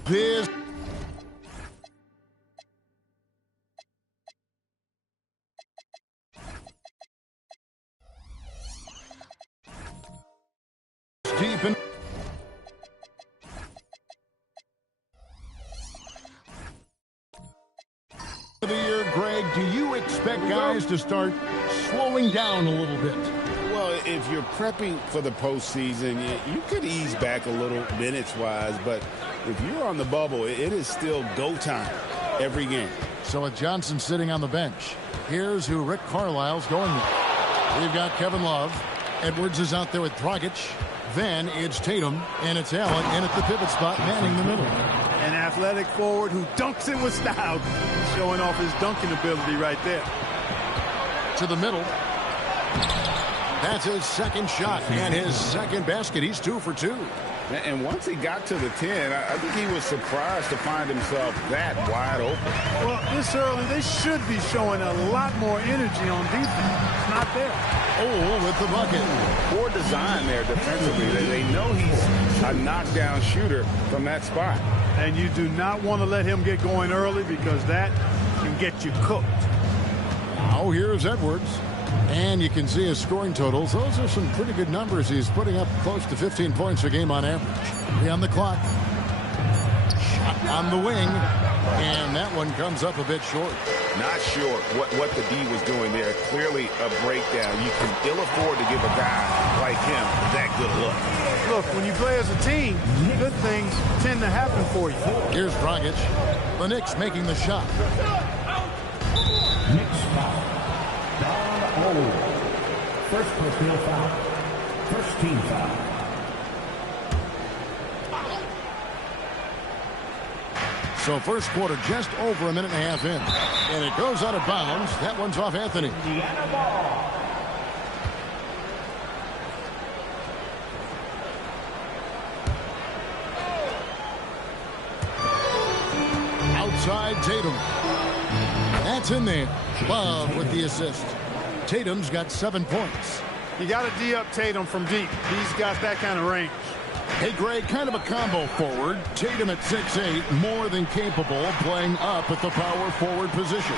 This deep in the year, Greg, do you expect guys to start slowing down a little bit? Well, if you're prepping for the postseason, you could ease back a little minutes-wise, but if you're on the bubble, it is still go time every game. So with Johnson sitting on the bench, here's who Rick Carlisle's going with. We've got Kevin Love. Edwards is out there with Dragic. Then it's Tatum, and it's Allen in at the pivot spot, manning the middle. An athletic forward who dunks it with style, showing off his dunking ability right there. To the middle. That's his second shot and his second basket. He's 2 for 2. And once he got to the 10, I think he was surprised to find himself that wide open. Well, this early, they should be showing a lot more energy on defense. It's not there. Oh, with the bucket. Poor design there defensively. They know he's a knockdown shooter from that spot. And you do not want to let him get going early because that can get you cooked. Now here's Edwards. And you can see his scoring totals. Those are some pretty good numbers. He's putting up close to 15 points a game on average. 3 on the clock. Shot on the wing. And that one comes up a bit short. Not sure what the D was doing there. Clearly a breakdown. You can ill afford to give a guy like him that good look. Look, when you play as a team, good things tend to happen for you. Here's Dragic. The Knicks making the shot. Knicks foul. First personal foul. First team foul. So first quarter just over a minute and a half in. And it goes out of bounds. That one's off Anthony. Outside Tatum. That's in there. Love with the assist. Tatum's got 7 points. You got to D up Tatum from deep. He's got that kind of range. Hey, Greg, kind of a combo forward. Tatum at 6'8", more than capable of playing up at the power forward position.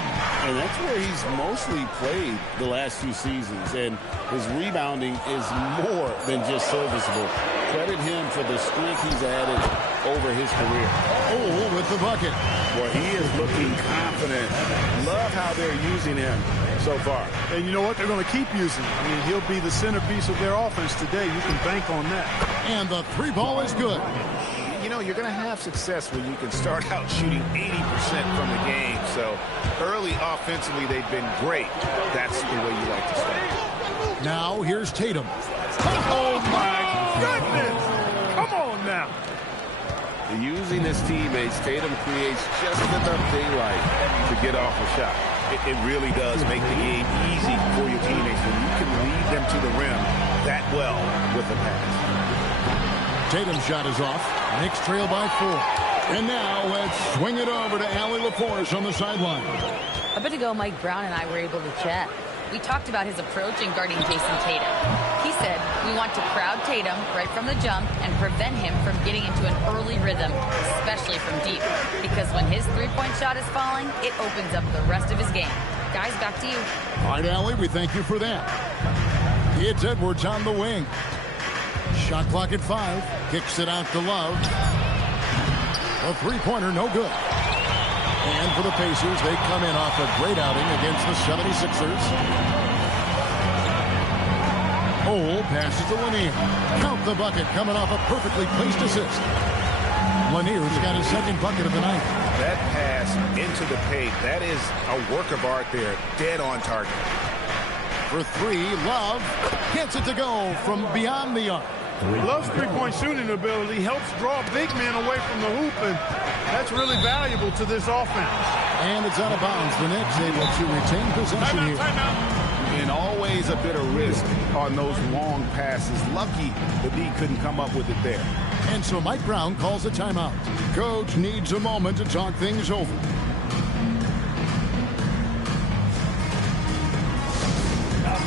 And that's where he's mostly played the last few seasons. And his rebounding is more than just serviceable. Credit him for the strength he's added over his career. Oh, with the bucket. Well, he is looking confident. Love how they're using him so far. And you know what? They're going to keep using him. I mean, he'll be the centerpiece of their offense today. You can bank on that. And the 3-ball is good. You know, you're going to have success when you can start out shooting 80% from the game. So early offensively, they've been great. That's the way you like to start. Now here's Tatum. Oh, my goodness. Come on now. Using his teammates, Tatum creates just enough daylight to get off a shot. It really does make the game easy for your teammates when you can lead them to the rim that well with a pass. Tatum's shot is off. Knicks trail by 4. And now let's swing it over to Allie LaForce on the sideline. A bit ago, Mike Brown and I were able to chat. We talked about his approach in guarding Jason Tatum. He said, we want to crowd Tatum right from the jump and prevent him from getting into an early rhythm, especially from deep. Because when his three-point shot is falling, it opens up the rest of his game. Guys, back to you. All right, Allie, we thank you for that. It's Edwards on the wing. Shot clock at 5. Kicks it out to Love. A three-pointer, no good. And for the Pacers, they come in off a great outing against the 76ers. Ole passes to Lanier. Count the bucket coming off a perfectly placed assist. Lanier's got his second bucket of the night. That pass into the paint, that is a work of art there. Dead on target. For 3, Love gets it to go from beyond the arc. Love's three-point shooting ability helps draw big men away from the hoop, and that's really valuable to this offense. And it's out of bounds. The Knicks able to retain possession here. And always a bit of risk on those long passes. Lucky the D couldn't come up with it there. And so Mike Brown calls a timeout. Coach needs a moment to talk things over. Now,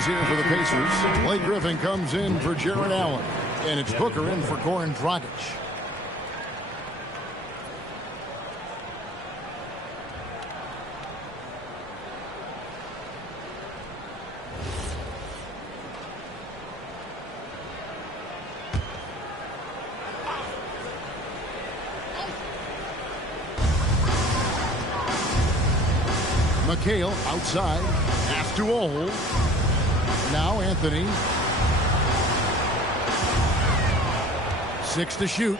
changes here for the Pacers. Blake Griffin comes in for Jarrett Allen. And it's Booker in for Goran Dragic. McHale outside. Pass to Ole. Now Anthony. 6 to shoot.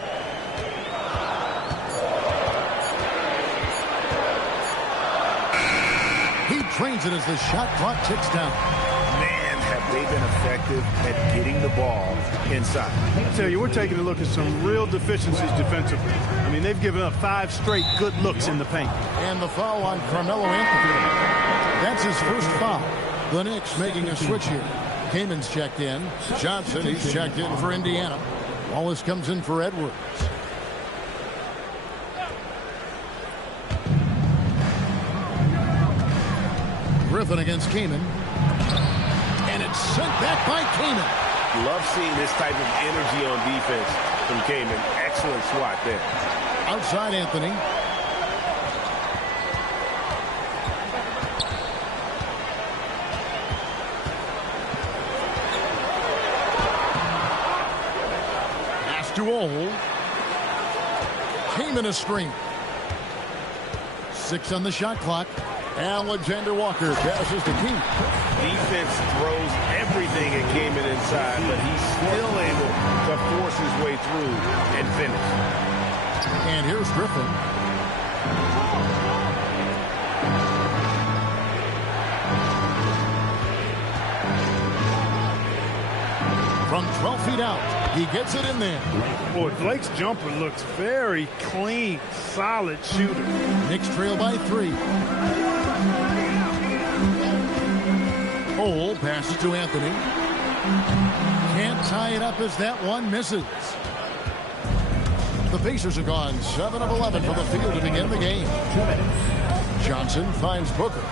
He trains it as the shot clock ticks down. Man, have they been effective at getting the ball inside. I tell you, we're taking a look at some real deficiencies defensively. I mean, they've given up 5 straight good looks in the paint. And the foul on Carmelo Anthony. That's his first foul. The Knicks making a switch here. Kaman's checked in. Johnson, he's checked in for Indiana. Wallace comes in for Edwards. Griffin against Kaman. And it's sent back by Kaman. Love seeing this type of energy on defense from Kaman. Excellent swat there. Outside Anthony. To Ole. Kaman a screen. 6 on the shot clock. Alexander Walker passes to Kaman. Defense throws everything at Kaman inside, but he's still able to force his way through and finish. And here's Griffin. From 12 feet out. He gets it in there. Boy, Blake's jumper looks very clean, solid shooter. Knicks trail by 3. Ole passes to Anthony. Can't tie it up as that one misses. The Pacers have gone 7 of 11 from the field to begin the game. Johnson finds Booker.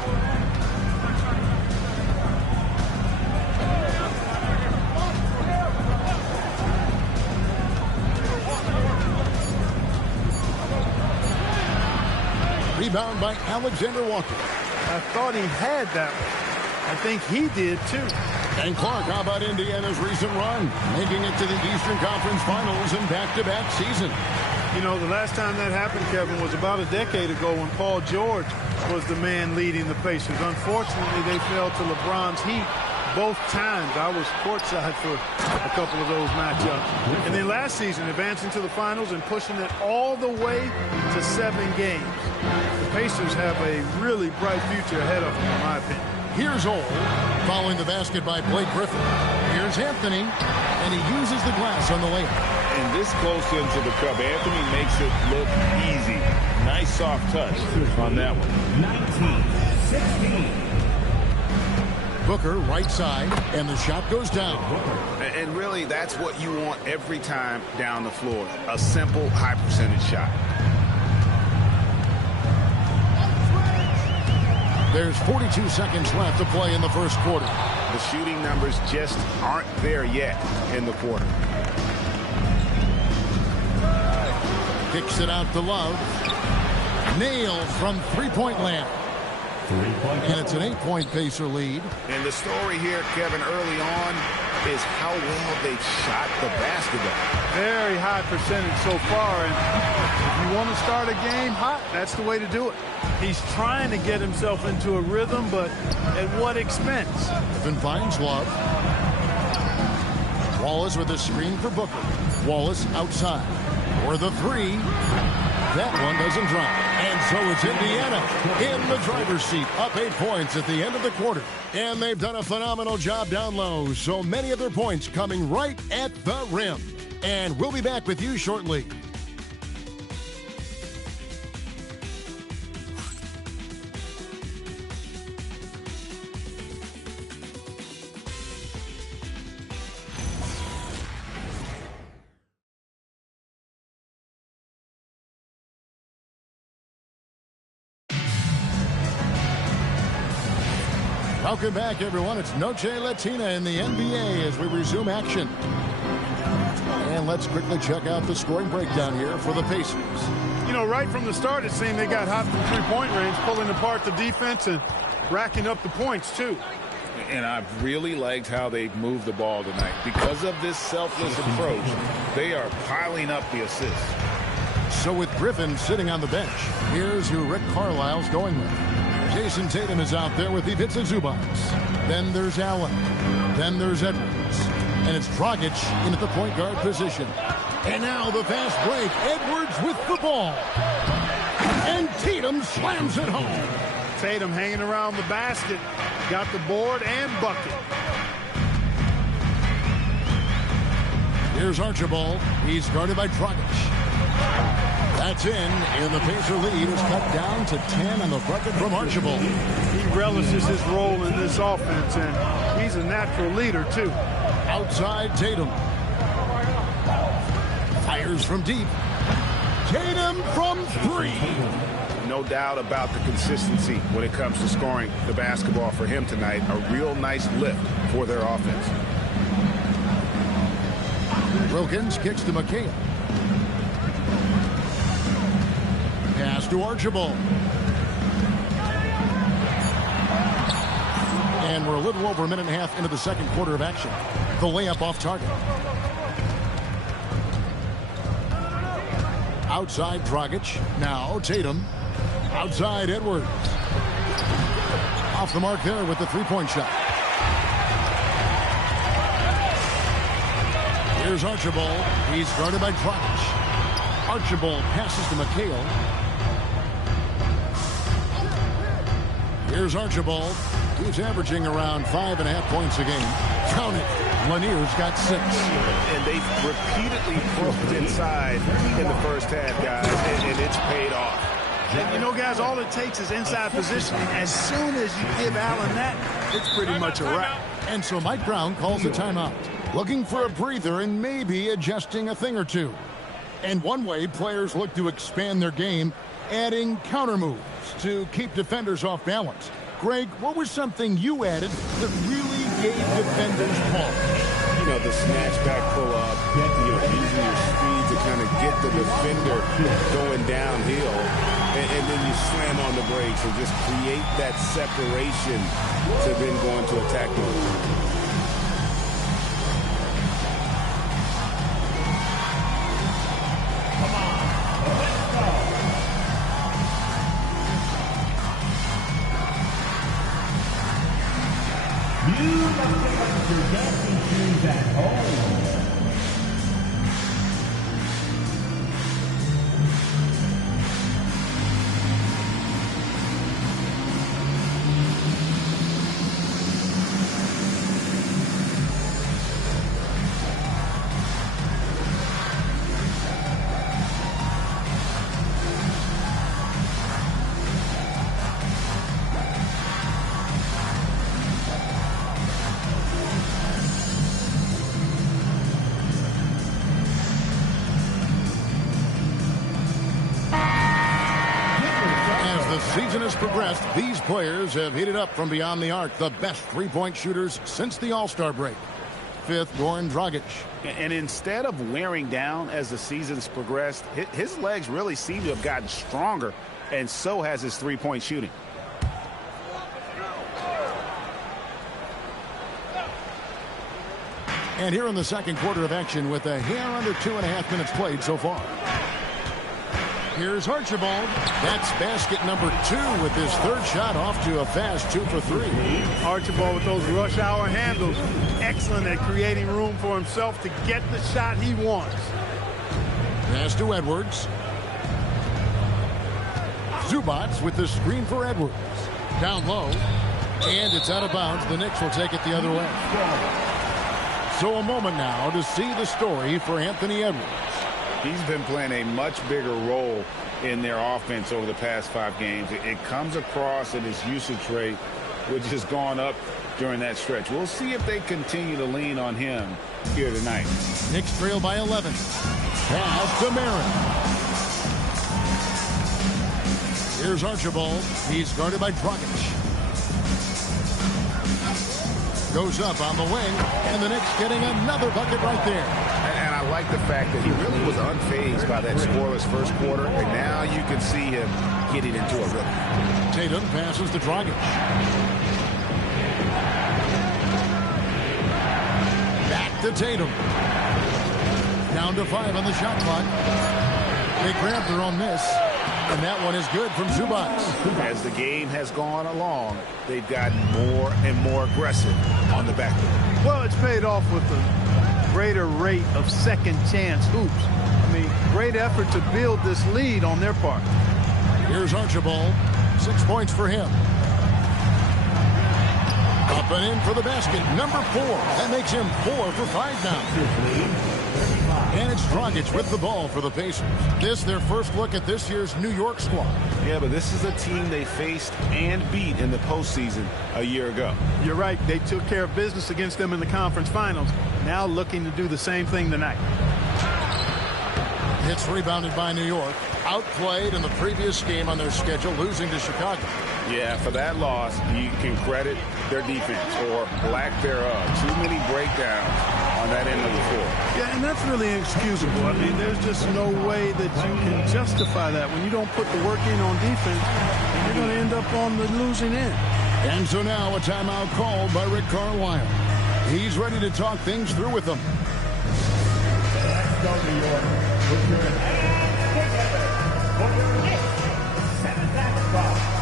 Rebound by Alexander Walker. I thought he had that one. I think he did too. And Clark, how about Indiana's recent run? Making it to the Eastern Conference Finals in back-to-back season. You know, the last time that happened, Kevin, was about a decade ago when Paul George was the man leading the Pacers. Unfortunately, they fell to LeBron's Heat both times. I was courtside for a couple of those matchups. And then last season, advancing to the finals and pushing it all the way to 7 games. The Pacers have a really bright future ahead of them, in my opinion. Here's Ole, following the basket by Blake Griffin. Here's Anthony, and he uses the glass on the layup. And this close into the cup, Anthony makes it look easy. Nice soft touch on that one. 19-16. Booker, right side, and the shot goes down. And really, that's what you want every time down the floor. A simple, high-percentage shot. There's 42 seconds left to play in the first quarter. The shooting numbers just aren't there yet in the quarter. Kicks it out to Love. Nailed from three-point land. And it's an 8-point Pacer lead. And the story here, Kevin, early on is how well they've shot the basketball. Very high percentage so far. And if you want to start a game hot, that's the way to do it. He's trying to get himself into a rhythm, but at what expense? Griffin finds Love. Wallace with a screen for Booker. Wallace outside. For the 3. That one doesn't drop. And so it's Indiana in the driver's seat, up 8 points at the end of the quarter. And they've done a phenomenal job down low. So many of their points coming right at the rim. And we'll be back with you shortly. Welcome back, everyone. It's Noche Latina in the NBA as we resume action. And let's quickly check out the scoring breakdown here for the Pacers. You know, right from the start, it seemed they got hot from three-point range, pulling apart the defense and racking up the points, too. And I've really liked how they've moved the ball tonight. Because of this selfless approach, they are piling up the assists. So with Griffin sitting on the bench, here's who Rick Carlisle's going with. Jason Tatum is out there with Ivica Zubac. Then there's Allen. Then there's Edwards. And it's Dragic in at the point guard position. And now the fast break. Edwards with the ball. And Tatum slams it home. Tatum hanging around the basket. Got the board and bucket. Here's Archibald. He's guarded by Dragic. That's in, and the Pacer lead is cut down to 10 on the bucket from Archibald. He relishes his role in this offense, and he's a natural leader, too. Outside Tatum. Fires from deep. Tatum from three. No doubt about the consistency when it comes to scoring the basketball for him tonight. A real nice lift for their offense. Wilkins kicks to McHale. Pass to Archibald. And we're a little over a minute and a half into the second quarter of action. The layup off target. Outside Dragic. Now Tatum. Outside Edwards. Off the mark there with the three-point shot. Here's Archibald. He's guarded by Dragic. Archibald passes to McHale. Here's Archibald. He's averaging around 5.5 points a game. Count it. Lanier's got 6. And they've repeatedly pushed inside in the first half, guys, and it's paid off. And you know, guys, all it takes is inside positioning. As soon as you give Allen that, it's pretty much a wrap. And so Mike Brown calls a timeout, looking for a breather and maybe adjusting a thing or two. And one way players look to expand their game, adding counter moves to keep defenders off balance. Greg, what was something you added that really gave defenders pause? You know, the snatchback pull-up, using your speed to kind of get the defender going downhill, and then you slam on the brakes and just create that separation to then go into attack mode. You must pick up your dancing shoes at home. Progressed, these players have hit it up from beyond the arc, the best three-point shooters since the All-Star break. Fifth, Goran Dragic. And instead of wearing down as the season's progressed, his legs really seem to have gotten stronger, and so has his three-point shooting. And here in the second quarter of action with a hair under 2.5 minutes played so far. Here's Archibald. That's basket number 2 with his third shot off to a fast 2 for 3. Archibald with those rush hour handles. Excellent at creating room for himself to get the shot he wants. Pass to Edwards. Zubac with the screen for Edwards. Down low. And it's out of bounds. The Knicks will take it the other way. So a moment now to see the story for Anthony Edwards. He's been playing a much bigger role in their offense over the past 5 games. It comes across in his usage rate, which has gone up during that stretch. We'll see if they continue to lean on him here tonight. Knicks trail by 11. Pass to Marin. Here's Archibald. He's guarded by Dragic. goes up on the wing, and the Knicks getting another bucket right there. And I like the fact that he really was unfazed by that scoreless first quarter, and now you can see him getting into a rhythm. Tatum passes to Dragic. Back to Tatum. Down to 5 on the shot clock. They grab their own miss, and that one is good from Zubac. As the game has gone along, they've gotten more and more aggressive on the backboard. Well, it's paid off with a greater rate of second chance hoops. I mean, great effort to build this lead on their part. Here's Archibald. 6 points for him. Up and in for the basket. Number 4. That makes him 4 for 5 now. And it's Dragic with the ball for the Pacers. This their first look at this year's New York squad. Yeah, but this is a team they faced and beat in the postseason a year ago. You're right. They took care of business against them in the conference finals. Now looking to do the same thing tonight. It's rebounded by New York. Outplayed in the previous game on their schedule, losing to Chicago. Yeah, for that loss, you can credit their defense or lack thereof. Too many breakdowns on that end of the floor. Yeah, and that's really inexcusable. I mean, there's just no way that you can justify that. When you don't put the work in on defense, you're going to end up on the losing end. And so now a timeout called by Rick Carlisle. He's ready to talk things through with them. Let's go, New York. With your for your Knicks, 7th spot.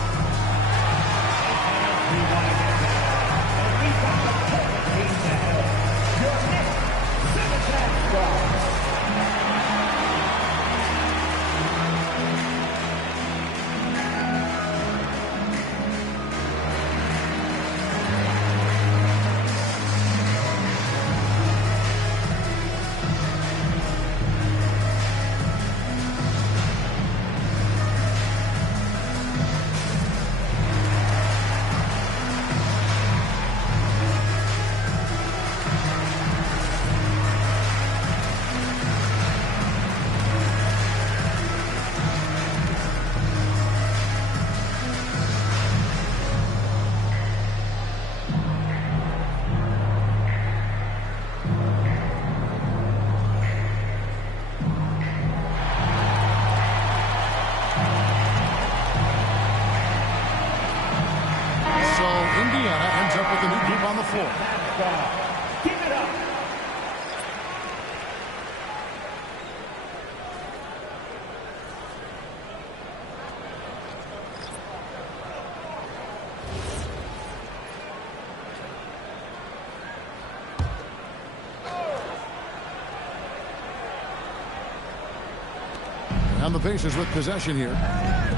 And the Pacers with possession here.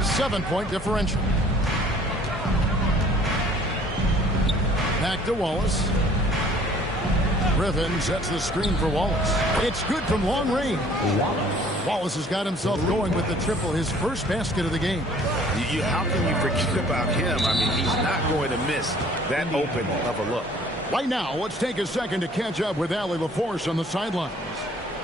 7-point differential. Back to Wallace. Griffin sets the screen for Wallace. It's good from long range. Wallace has got himself going with the triple, his first basket of the game. How can you forget about him? I mean, he's not going to miss that open of a look. Right now, let's take a second to catch up with Allie LaForce on the sidelines.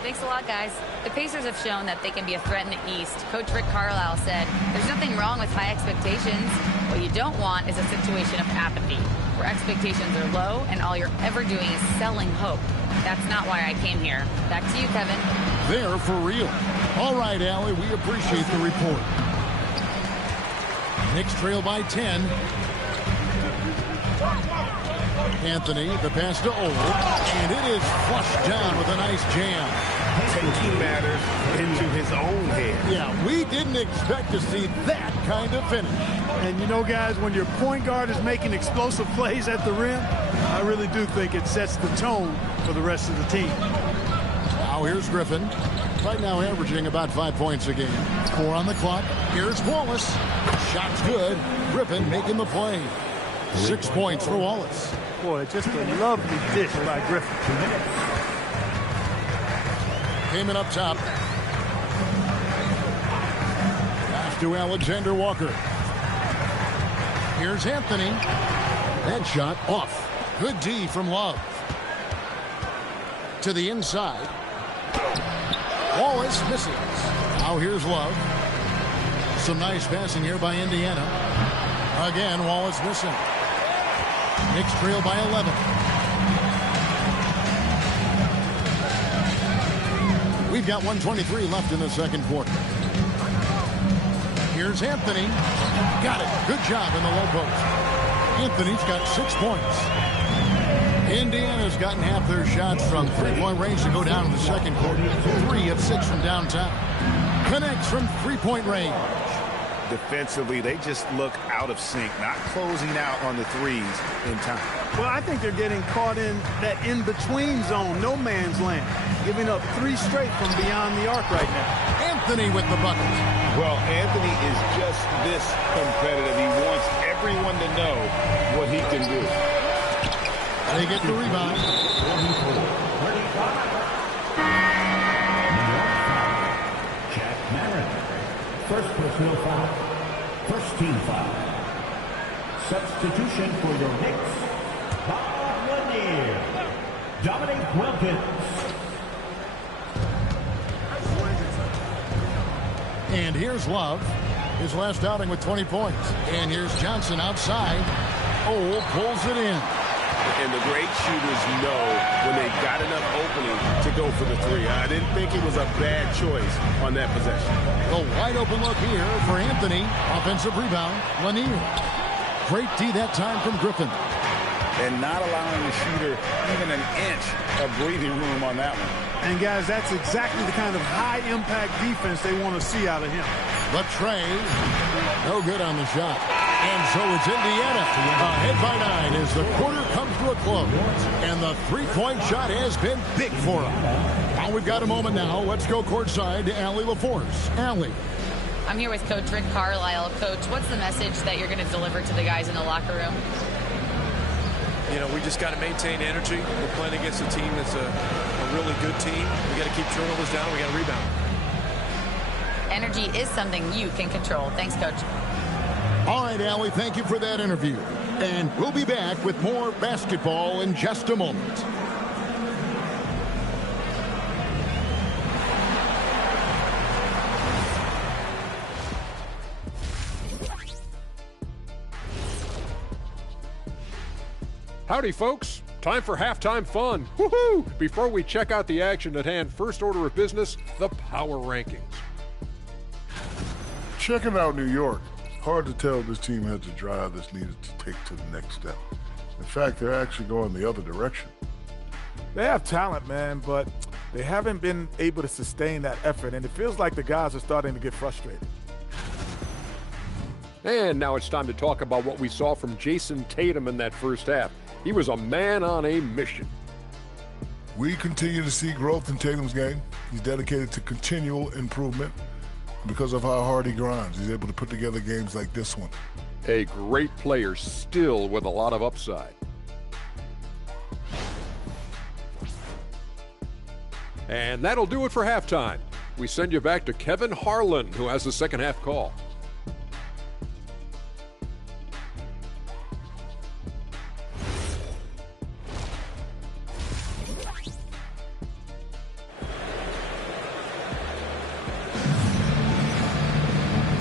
Thanks a lot, guys. The Pacers have shown that they can be a threat in the East. Coach Rick Carlisle said, there's nothing wrong with high expectations. What you don't want is a situation of apathy, where expectations are low and all you're ever doing is selling hope. That's not why I came here. Back to you, Kevin. They're for real. All right, Allie, we appreciate the report. Knicks trail by 10. Anthony, the pass to Old, and it is flushed down with a nice jam. Taking matters into his own hands. Yeah, we didn't expect to see that kind of finish. And you know, guys, when your point guard is making explosive plays at the rim, I really do think it sets the tone for the rest of the team. Now here's Griffin. Right now averaging about 5 points a game. 4 on the clock. Here's Wallace. Shot's good. Griffin making the play. 6 points for Wallace. Boy, just a lovely dish by Griffin. Cayman up top. Pass to Alexander Walker. Here's Anthony. That shot off. Good D from Love. To the inside. Wallace misses. Now here's Love. Some nice passing here by Indiana. Again, Wallace missing. Knicks trail by 11. We've got 1:23 left in the second quarter. Here's Anthony. Got it. Good job in the low post. Anthony's got 6 points. Indiana's gotten half their shots from three-point range to go down in the second quarter. 3 of 6 from downtown. Connects from three-point range. Defensively, they just look out of sync, not closing out on the threes in time. Well, I think they're getting caught in that in-between zone, no man's land, giving up 3 straight from beyond the arc right now. Anthony with the bucket. Well, Anthony is just this competitive. He wants everyone to know what he can do. They get the rebound. First personal foul. First team foul. Substitution for your Knicks. Bob Lanier. Dominic Wilkins. And here's Love. His last outing with 20 points. And here's Johnson outside. Oh, pulls it in. And the great shooters know when they've got enough opening to go for the three. I didn't think it was a bad choice on that possession. The wide open look here for Anthony. Offensive rebound, Lanier. Great D that time from Griffin. And not allowing the shooter even an inch of breathing room on that one. And guys, that's exactly the kind of high-impact defense they want to see out of him. The tray, no good on the shot. And so it's Indiana ahead by 9 as the quarter comes to a close. And the three-point shot has been big for them. Now we've got a moment now. Let's go courtside to Allie LaForce. Allie. I'm here with Coach Rick Carlisle. Coach, what's the message that you're going to deliver to the guys in the locker room? You know, we just got to maintain energy. We're playing against a team that's a really good team. We got to keep turnovers down. We got to rebound. Energy is something you can control. Thanks, Coach. All right, Allie, thank you for that interview. And we'll be back with more basketball in just a moment. Howdy, folks. Time for halftime fun. Woohoo! Before we check out the action at hand, first order of business, the power rankings. Checking out New York. Hard to tell if this team has the drive that's needed to take to the next step. In fact, they're actually going the other direction. They have talent, man, but they haven't been able to sustain that effort, and it feels like the guys are starting to get frustrated. And now it's time to talk about what we saw from Jason Tatum in that first half. He was a man on a mission. We continue to see growth in Tatum's game. He's dedicated to continual improvement. Because of how hard he grinds, he's able to put together games like this one. A great player still with a lot of upside. And that'll do it for halftime. We send you back to Kevin Harlan, who has the second half call.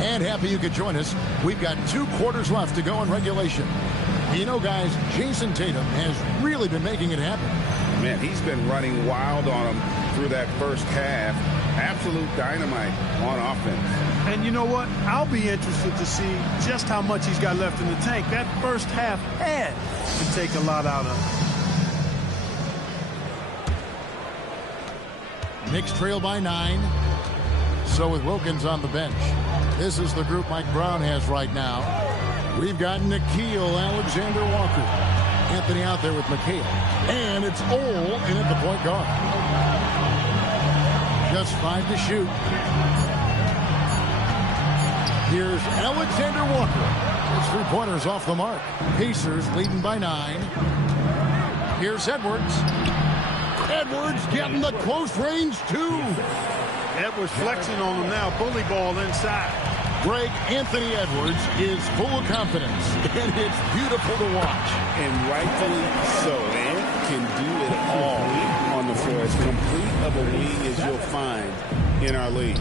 And happy you could join us. We've got 2 quarters left to go in regulation. You know, guys, Jason Tatum has really been making it happen. Man, he's been running wild on him through that first half. Absolute dynamite on offense. And you know what? I'll be interested to see just how much he's got left in the tank. That first half had to take a lot out of him. Knicks trail by 9. So with Wilkins on the bench. This is the group Mike Brown has right now. We've got Nickeil Alexander-Walker. Anthony out there with McHale. And it's Ole in at the point guard. Just 5 to shoot. Here's Alexander-Walker. His three-pointers off the mark. Pacers leading by 9. Here's Edwards. Edwards getting the close range, too. Edwards flexing on him now. Bully ball inside. Greg, Anthony Edwards is full of confidence, and it's beautiful to watch. And rightfully so. Ant can do it all on the floor. As complete of a wing as you'll find in our league.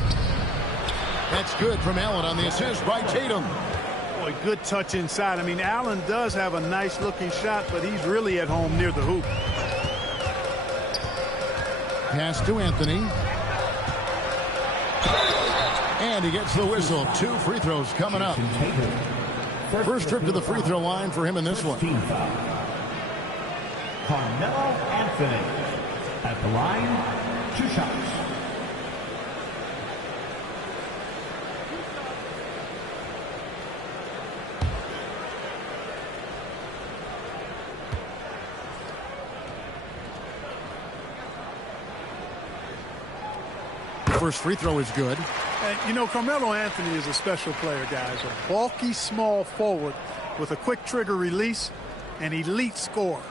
That's good from Allen on the assist by Tatum. Boy, good touch inside. I mean, Allen does have a nice-looking shot, but he's really at home near the hoop. Pass to Anthony. And he gets the whistle. 2 free throws coming up. First trip to the free throw line for him in this one. Carmelo Anthony at the line, 2 shots. First free throw is good. And, you know, Carmelo Anthony is a special player, guys. A bulky, small forward with a quick trigger release, an elite scorer.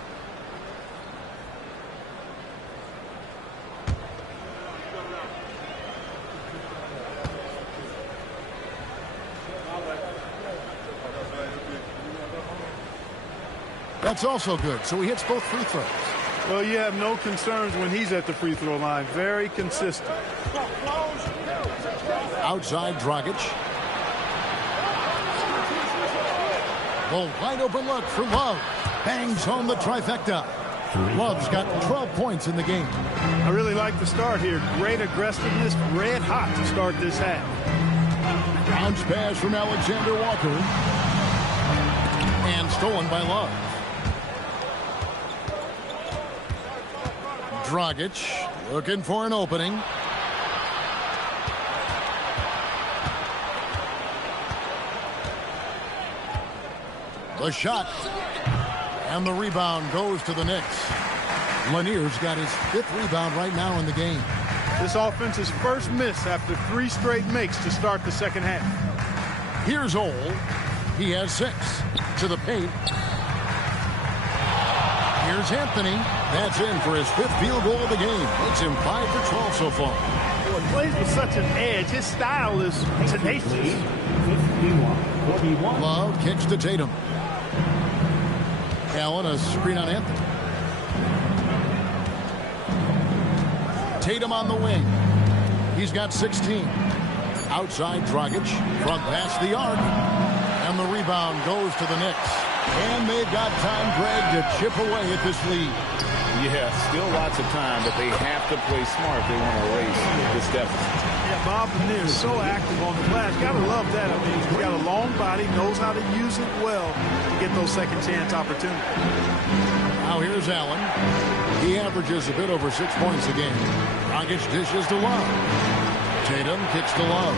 That's also good. So he hits both free throws. Well, you have no concerns when he's at the free throw line. Very consistent. Outside Dragic. The wide open look for Love. Bangs home the trifecta. Love's got 12 points in the game. I really like the start here. Great aggressiveness, red hot to start this half. Bounce pass from Alexander Walker. And stolen by Love. Dragic looking for an opening. The shot. And the rebound goes to the Knicks. Lanier's got his 5th rebound right now in the game. This offense's first miss after 3 straight makes to start the second half. Here's Ole. He has 6. To the paint. Here's Anthony. That's in for his 5th field goal of the game. Makes him 5 for 12 so far. Well, he plays with such an edge. His style is tenacious. Love kicks to Tatum. Allen, a screen on Anthony. Tatum on the wing. He's got 16. Outside Dragic. Front past the arc. And the rebound goes to the Knicks. And they've got time, Greg, to chip away at this lead. Yeah, still lots of time, but they have to play smart if they want to erase this deficit. Yeah, Bob Lanier is so active on the glass. Got to love that. I mean, he's got a long body, knows how to use it well to get those second chance opportunities. Now here's Allen. He averages a bit over 6 points a game. Dragic dishes to Love. Tatum kicks to Love.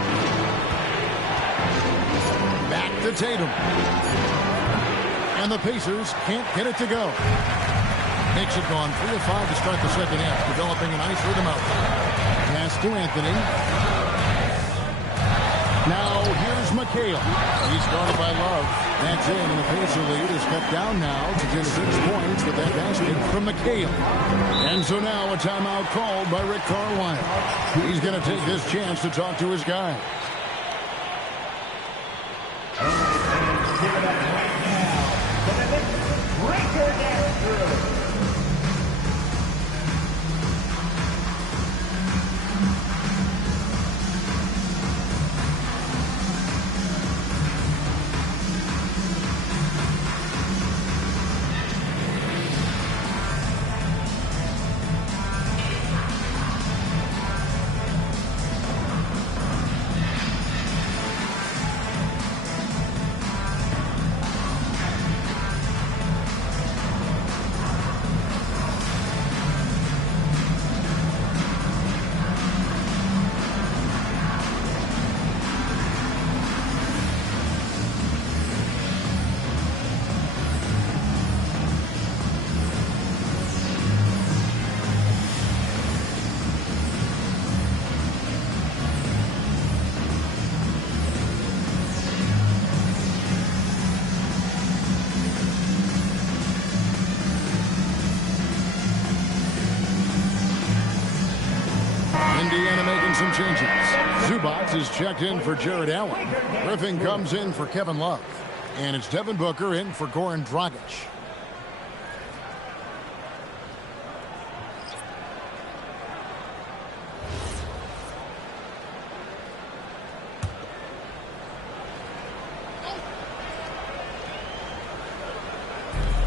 Back to Tatum. And the Pacers can't get it to go. Knicks have gone 3 of 5 to start the second half, developing a nice rhythm out there. Pass to Anthony. Now here's McHale. He's guarded by Love. That's in, and the Pacer lead is cut down now to just 6 points with that basket from McHale. And so now a timeout called by Rick Carlisle. He's going to take this chance to talk to his guy. Some changes. Zubac is checked in for Jared Allen. Griffin comes in for Kevin Love. And it's Devin Booker in for Goran Dragic.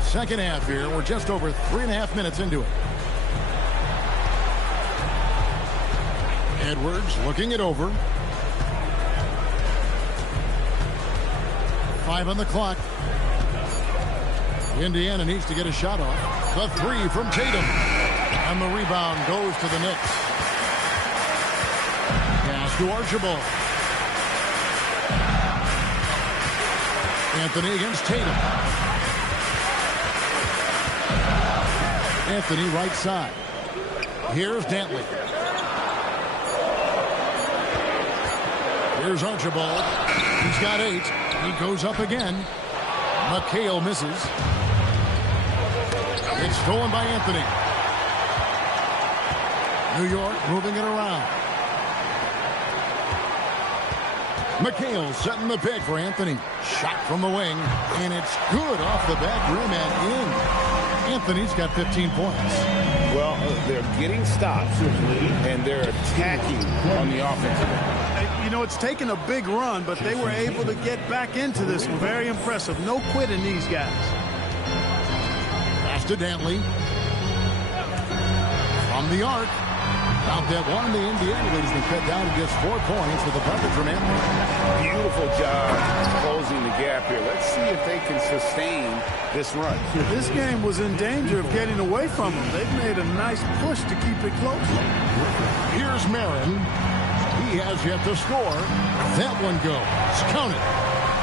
Second half here. We're just over 3.5 minutes into it. Edwards looking it over. 5 on the clock. Indiana needs to get a shot off. The three from Tatum. And the rebound goes to the Knicks. Pass to Archibald. Anthony against Tatum. Anthony right side. Here's Dantley. Here's Archibald. He's got 8. He goes up again. McHale misses. It's stolen by Anthony. New York moving it around. McHale setting the pick for Anthony. Shot from the wing, and it's good off the back rim and in. Anthony's got 15 points. Well, they're getting stops, and they're attacking on the offensive end. You know, it's taken a big run, but they were able to get back into this one. Very impressive. No quitting these guys. Pass to Dantley. From the arc. Out that one, the Indiana lead has been cut down to just 4 points with a bucket from Anthony. Beautiful job closing the gap here. Let's see if they can sustain this run. This game was in danger of getting away from them. They've made a nice push to keep it close. Here's Marin. He has yet to score. That one goes. Count it.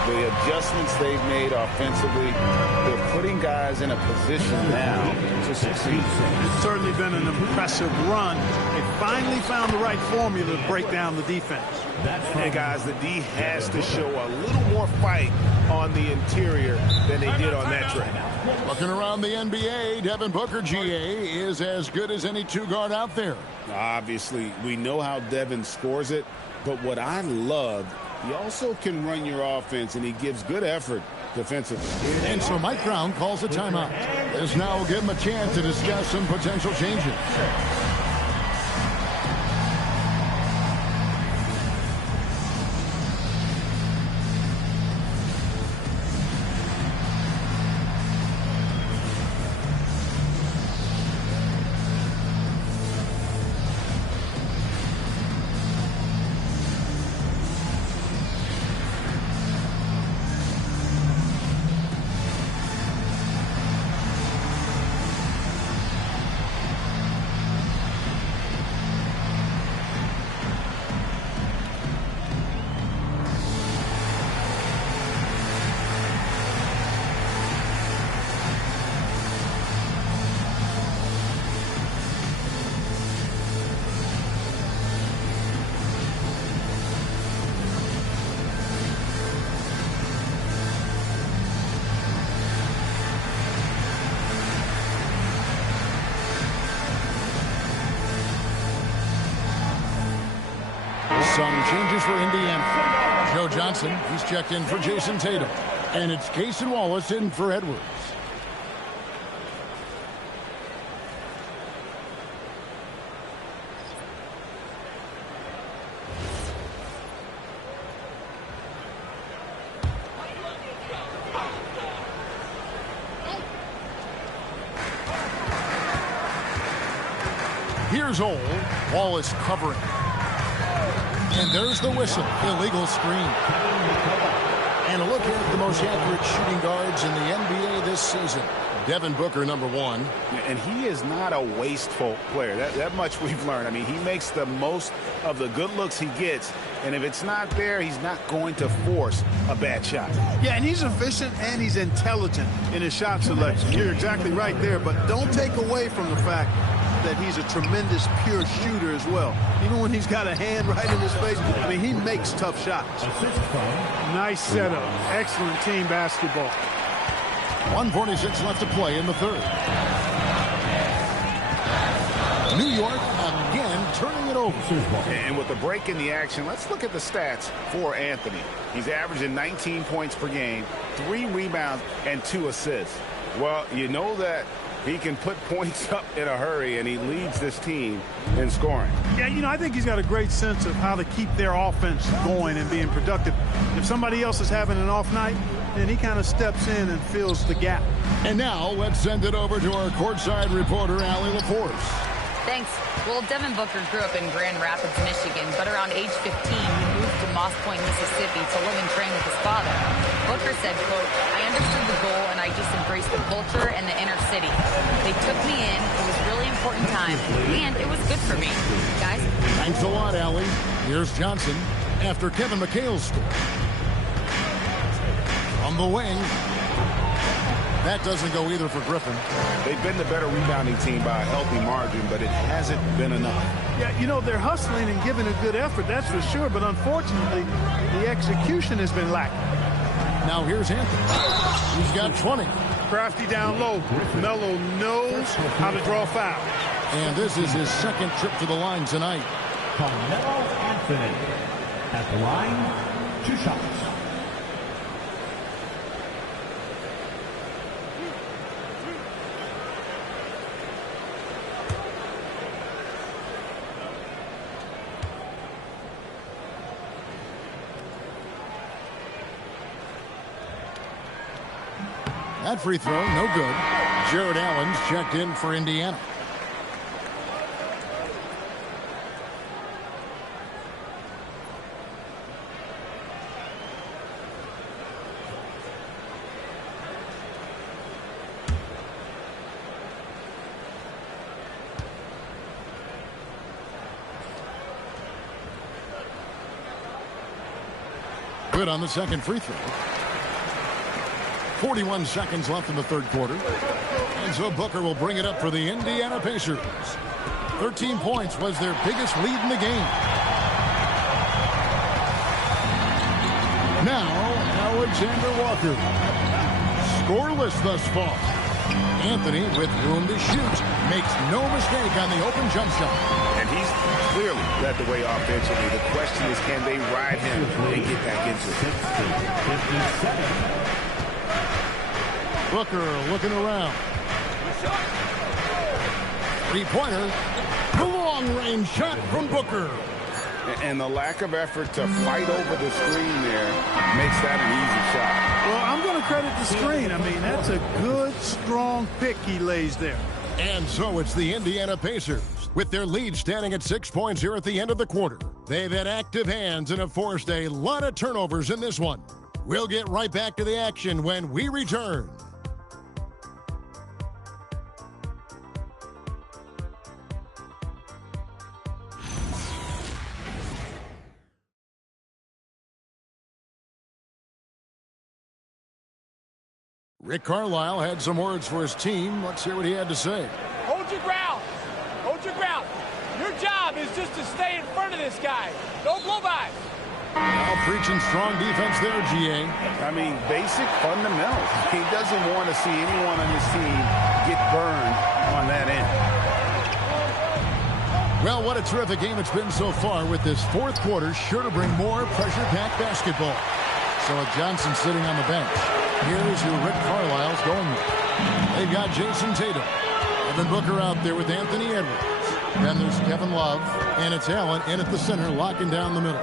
The adjustments they've made offensively, they're putting guys in a position now to succeed. It's certainly been an impressive run. They finally found the right formula to break down the defense. Hey, guys, the D has to show a little more fight on the interior than they did on that trip. Looking around the NBA, Devin Booker, GA, is as good as any two-guard out there. Obviously, we know how Devin scores it, but what I love, he also can run your offense, and he gives good effort defensively. And so Mike Brown calls a timeout. This now will give him a chance to discuss some potential changes. Some changes for Indiana. Joe Johnson, he's checked in for Jason Tatum. And it's Cason Wallace in for Edwards. Here's Ole. Wallace covering. And there's the whistle. Illegal screen. And a look at the most accurate shooting guards in the NBA this season. Devin Booker, number 1. And he is not a wasteful player. That much we've learned. I mean, he makes the most of the good looks he gets. And if it's not there, he's not going to force a bad shot. Yeah, and he's efficient and he's intelligent in his shot selection. You're exactly right there, but don't take away from the fact that he's a tremendous pure shooter as well. Even when he's got a hand right in his face, I mean, he makes tough shots. Nice setup. Excellent team basketball. 1:46 left to play in the third. New York again turning it over. And with the break in the action, let's look at the stats for Anthony. He's averaging 19 points per game, 3 rebounds, and 2 assists. Well, you know that he can put points up in a hurry, and he leads this team in scoring. Yeah, you know, I think he's got a great sense of how to keep their offense going and being productive. If somebody else is having an off night, then he kind of steps in and fills the gap. And now let's send it over to our courtside reporter, Allie LaForce. Thanks. Well, Devin Booker grew up in Grand Rapids, Michigan, but around age 15, he moved to Moss Point, Mississippi to live and train with his father. Booker said, quote, "I understood the goal and I just embraced the culture and the inner city. They took me in. It was a really important time, and it was good for me." Guys? Thanks a lot, Allie. Here's Johnson after Kevin McHale's score. On the wing. That doesn't go either for Griffin. They've been the better rebounding team by a healthy margin, but it hasn't been enough. Yeah, you know, they're hustling and giving a good effort, that's for sure, but unfortunately, the execution has been lacking. Now here's Anthony. He's got 20. Crafty down low. Melo knows how to draw foul. And this is his second trip to the line tonight. Carmelo Anthony at the line, 2 shots. That free throw, no good. Jared Allen's checked in for Indiana. Good on the second free throw. 41 seconds left in the third quarter. And so Booker will bring it up for the Indiana Pacers. 13 points was their biggest lead in the game. Now, Alexander Walker. Scoreless thus far. Anthony, with room to shoot, makes no mistake on the open jump shot. And he's clearly led the way offensively. The question is, can they ride him and get back into it? 57. Booker looking around. Three-pointer. The long-range shot from Booker. And the lack of effort to fight over the screen there makes that an easy shot. Well, I'm going to credit the screen. I mean, that's a good, strong pick he lays there. And so it's the Indiana Pacers, with their lead standing at 6 points here at the end of the quarter. They've had active hands and have forced a lot of turnovers in this one. We'll get right back to the action when we return. Rick Carlisle had some words for his team. Let's hear what he had to say. Hold your ground. Hold your ground. Your job is just to stay in front of this guy. Don't blow by. Now preaching strong defense there, GA. I mean, basic fundamentals. He doesn't want to see anyone on his team get burned on that end. Well, what a terrific game it's been so far, with this fourth quarter sure to bring more pressure-packed basketball. So with Johnson sitting on the bench, here's who Rick Carlisle's going with. They've got Jason Tatum. Evan Booker out there with Anthony Edwards. Then there's Kevin Love, and it's Allen in at the center, locking down the middle.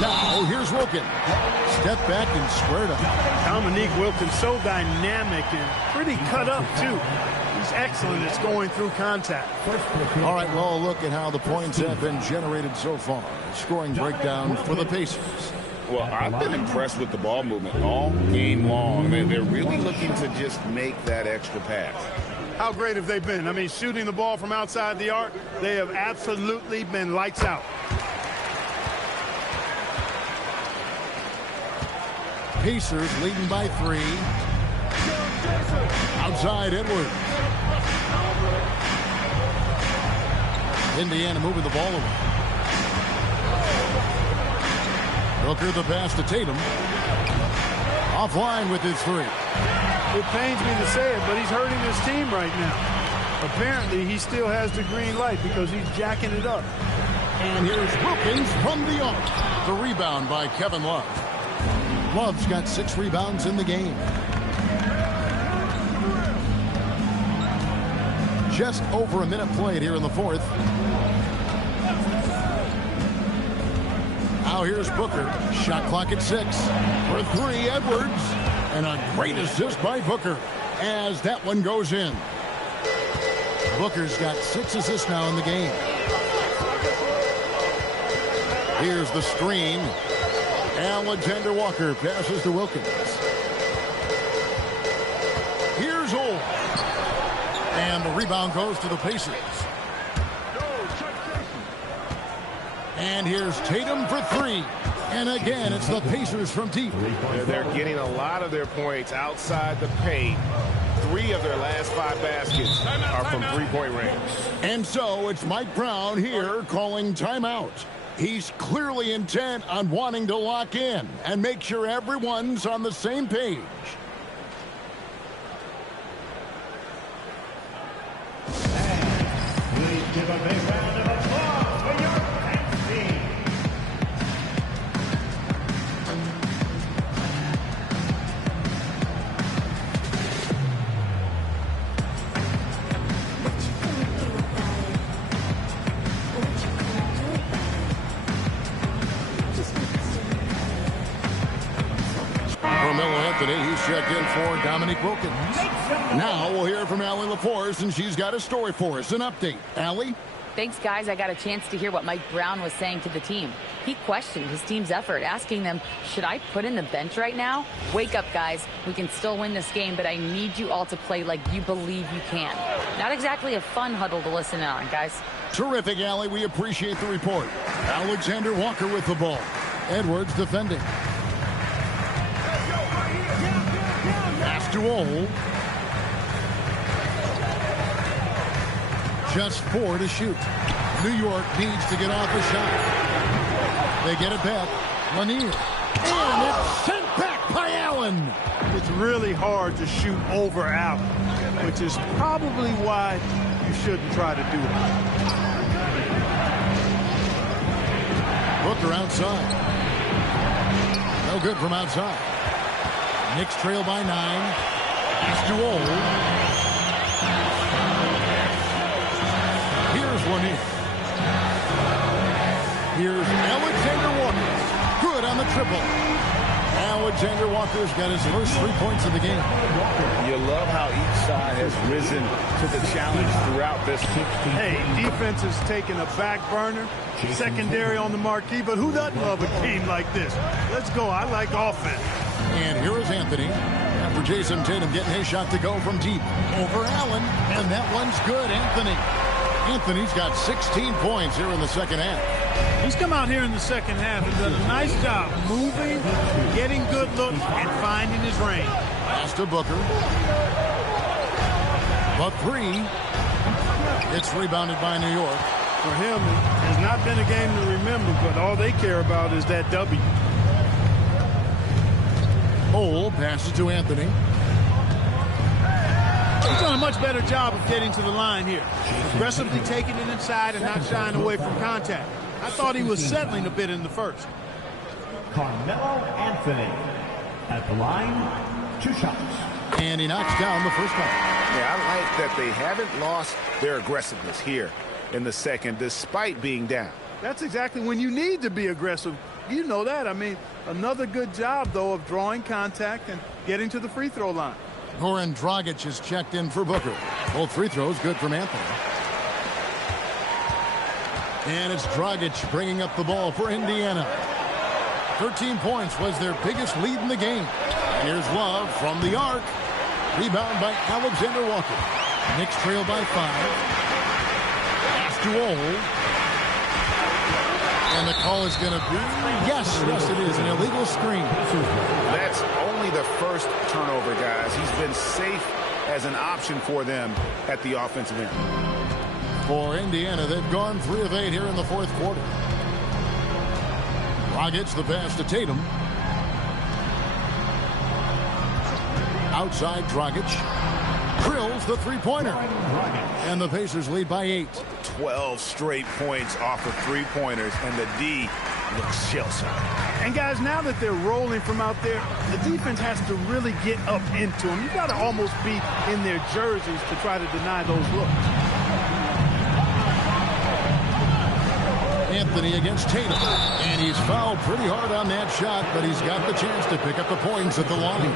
Now, here's Wilkins. Step back and squared up. Dominique Wilkins, so dynamic and pretty cut up, too. He's excellent at going through contact. All right, well, a look at how the points have been generated so far. Scoring breakdown for the Pacers. Well, I've been impressed with the ball movement all game long. They're really looking to just make that extra pass. How great have they been? I mean, shooting the ball from outside the arc, they have absolutely been lights out. Pacers leading by 3. Outside Edwards. Indiana moving the ball away. Booker the pass to Tatum. Offline with his 3. It pains me to say it, but he's hurting his team right now. Apparently, he still has the green light because he's jacking it up. And here's Wilkins from the arc. The rebound by Kevin Love. Love's got 6 rebounds in the game. Just over a minute played here in the fourth. Now here's Booker. Shot clock at 6. For 3, Edwards. And a great assist by Booker as that one goes in. Booker's got 6 assists now in the game. Here's the screen. Alexander Walker passes to Wilkins. Here's Ole. And the rebound goes to the Pacers. And here's Tatum for three. And again, it's the Pacers from deep. They're getting a lot of their points outside the paint. 3 of their last 5 baskets are from three-point range. And so it's Mike Brown here calling timeout. He's clearly intent on wanting to lock in and make sure everyone's on the same page. Please give a big round of applause for your next team. Carmelo Anthony, he's checked in for Dominique Wilkins. Now we'll hear from Allie LaForce, and she's got a story for us, an update. Allie? Thanks, guys. I got a chance to hear what Mike Brown was saying to the team. He questioned his team's effort, asking them, should I put in the bench right now? Wake up, guys. We can still win this game, but I need you all to play like you believe you can. Not exactly a fun huddle to listen on, guys. Terrific, Allie. We appreciate the report. Alexander Walker with the ball. Edwards defending. Pass to Ole. Just 4 to shoot. New York needs to get off a shot. They get it back. Lanier. And it's sent back by Allen. It's really hard to shoot over Allen, which is probably why you shouldn't try to do it. Booker outside. No good from outside. Knicks trail by 9. Pass to Ole. Here's Lanier. Here's Alexander Walker. Good on the triple. Alexander Walker's got his first 3 points of the game. You love how each side has risen to the challenge throughout this. Hey, defense is taking a back burner, secondary on the marquee, but who doesn't love a game like this? Let's go. I like offense. And here is Anthony. After Jason Tatum getting his shot to go from deep. Over Allen, and that one's good. Anthony's got 16 points here in the second half. He's come out here in the second half and done a nice job moving, getting good looks, and finding his range. Pass to Booker. But 3. It's rebounded by New York. For him, it has not been a game to remember, but all they care about is that W. Ole passes to Anthony. He's done a much better job of getting to the line here. Aggressively taking it inside and not shying away from contact. I thought he was settling a bit in the first. Carmelo Anthony at the line, 2 shots. And he knocks down the first one. Yeah, I like that they haven't lost their aggressiveness here in the second, despite being down. That's exactly when you need to be aggressive. You know that. I mean, another good job, though, of drawing contact and getting to the free throw line. Goran Dragic is checked in for Booker. Both free throws good from Anthony. And it's Dragic bringing up the ball for Indiana. 13 points was their biggest lead in the game. And here's Love from the arc. Rebound by Alexander Walker. Knicks trail by 5. Pass to Ole. And the call is going to be, yes, it is, an illegal screen. That's only the first turnover, guys. He's been safe as an option for them at the offensive end. For Indiana, they've gone 3 of 8 here in the fourth quarter. Dragic the pass to Tatum. Outside Dragic. Drills the three-pointer. And the Pacers lead by 8. 12 straight points off of three-pointers, and the D looks shell-shocked. And guys, now that they're rolling from out there, the defense has to really get up into them. You've got to almost be in their jerseys to try to deny those looks. Anthony against Tatum. And he's fouled pretty hard on that shot, but he's got the chance to pick up the points at the line.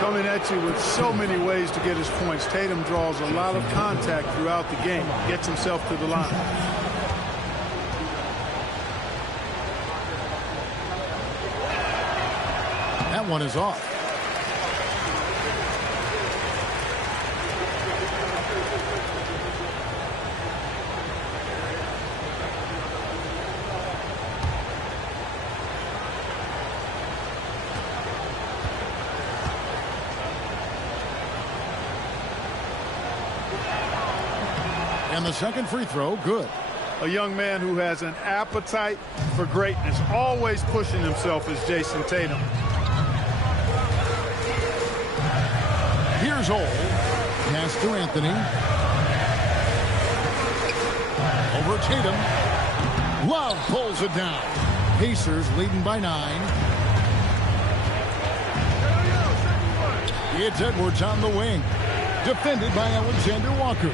Coming at you with so many ways to get his points. Tatum draws a lot of contact throughout the game. Gets himself to the line. one is off. And the second free throw, good. A young man who has an appetite for greatness, always pushing himself, is Jason Tatum. Here's Ole. Pass to Anthony. Over Tatum. Love pulls it down. Pacers leading by 9. It's Edwards on the wing. Defended by Alexander Walker.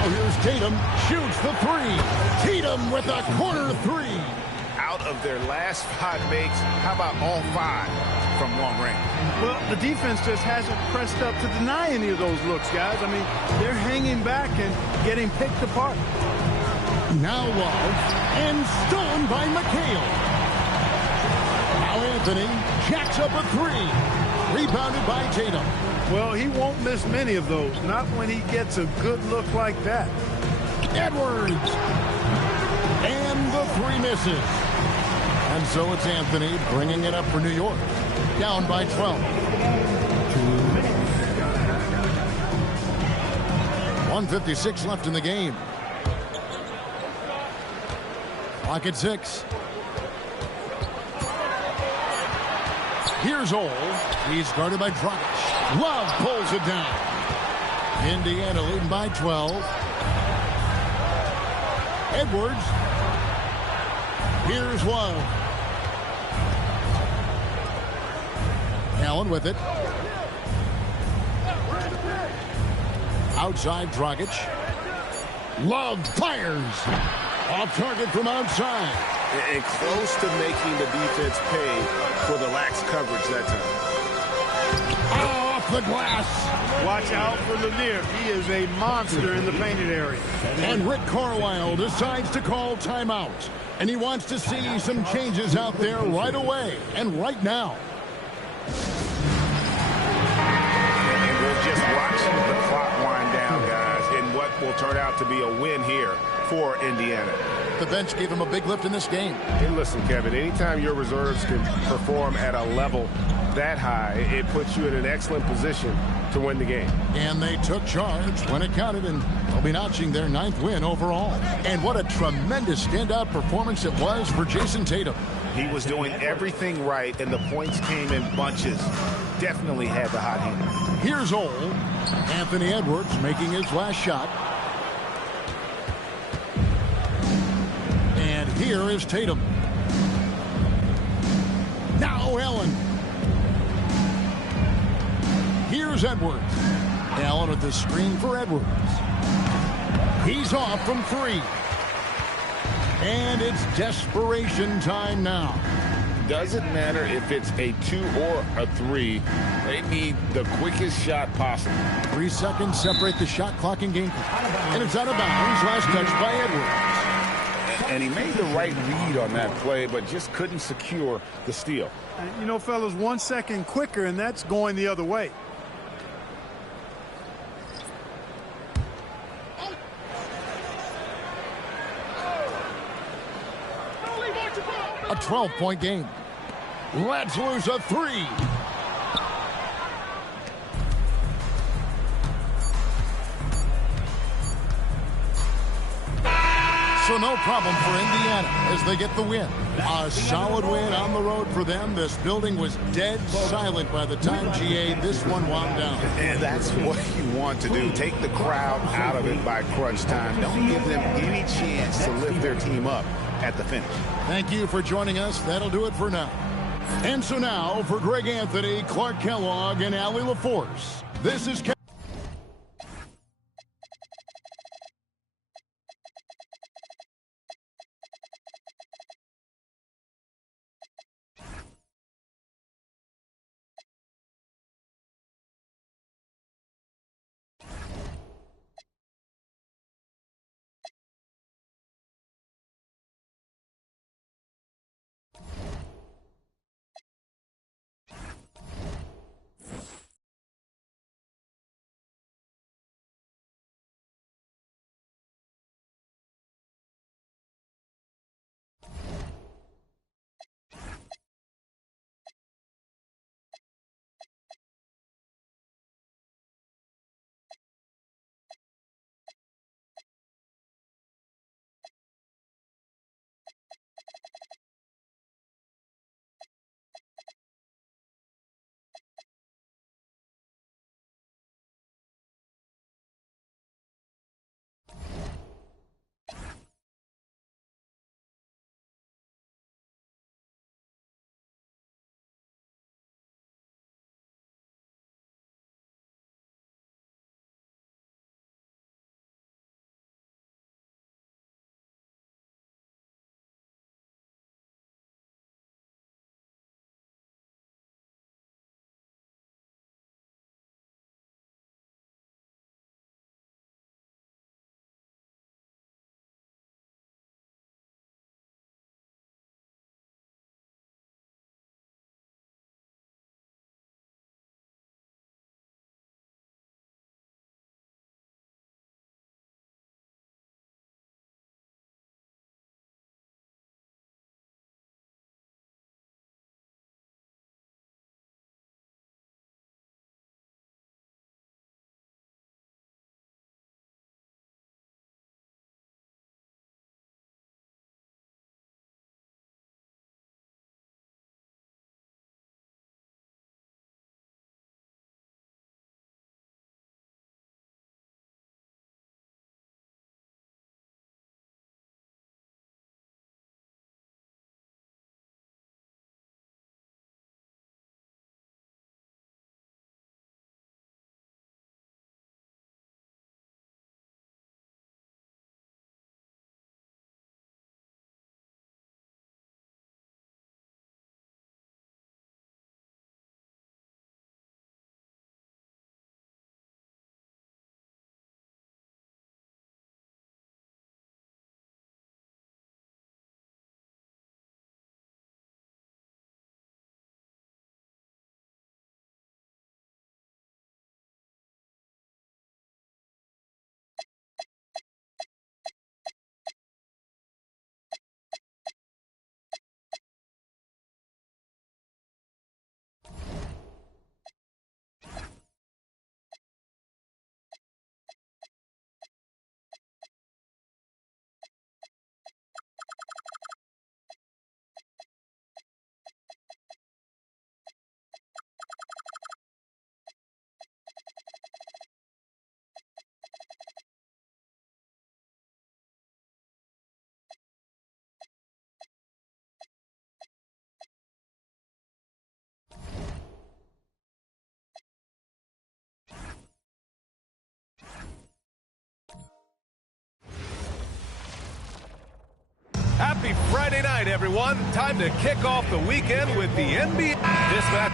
Now here's Tatum. Shoots the three. Tatum with a corner three. Out of their last 5 makes, how about all 5 from long range? Well, the defense just hasn't pressed up to deny any of those looks, guys. I mean, they're hanging back and getting picked apart. Now Love. And stolen by McHale. Now Anthony jacks up a three. Rebounded by Tatum. Well, he won't miss many of those. Not when he gets a good look like that. Edwards. And the three misses. And so it's Anthony bringing it up for New York. Down by 12. 1:56 left in the game. Clock at 6. Here's Ole. He's guarded by Dragic. Love pulls it down. Indiana leading by 12. Edwards. Here's Love. Allen with it. Outside Dragic. Love fires. Off target from outside. And close to making the defense pay for the lax coverage that time. Off the glass. Watch out for Lanier. He is a monster in the painted area. And Rick Carlisle decides to call timeout. And he wants to see some changes out there right away and right now. And we'll just watch the clock wind down, guys, in what will turn out to be a win here for Indiana. The bench gave him a big lift in this game. And listen, Kevin, anytime your reserves can perform at a level that high, it puts you in an excellent position to win the game. And they took charge when it counted, and they'll be notching their 9th win overall. And what a tremendous standout performance it was for Jason Tatum. He was doing everything right, and the points came in bunches. Definitely had the hot hand. Here's Ole. Anthony Edwards making his last shot. And here is Tatum. Now Allen. Here's Edwards. Allen with the screen for Edwards. He's off from 3. And it's desperation time now. Doesn't matter if it's a 2 or a 3. They need the quickest shot possible. 3 seconds separate the shot clock and game clock. And it's out of bounds. Last touch by Edwards. And he made the right read on that play, but just couldn't secure the steal. You know, fellas, 1 second quicker, and that's going the other way. A 12-point game. Let's lose a 3. So no problem for Indiana as they get the win. A solid win on the road for them. This building was dead silent by the time, GA, this one wound down. And that's what you want to do. Take the crowd out of it by crunch time. Don't give them any chance to lift their team up at the finish. Thank you for joining us. That'll do it for now. And so now, for Greg Anthony, Clark Kellogg, and Allie LaForce, this is Happy Friday night, everyone. Time to kick off the weekend with the NBA. This match.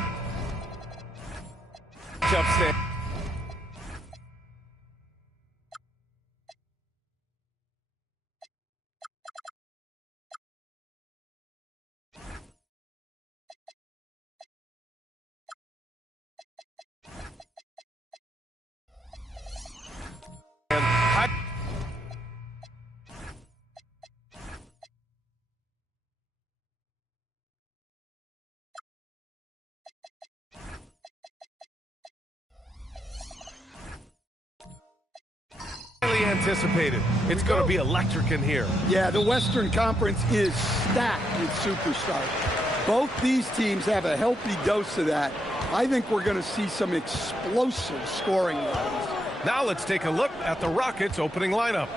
Anticipated. It's going to be electric in here. Yeah, the Western Conference is stacked with superstars. Both these teams have a healthy dose of that. I think we're going to see some explosive scoring levels. Now let's take a look at the Rockets' opening lineup.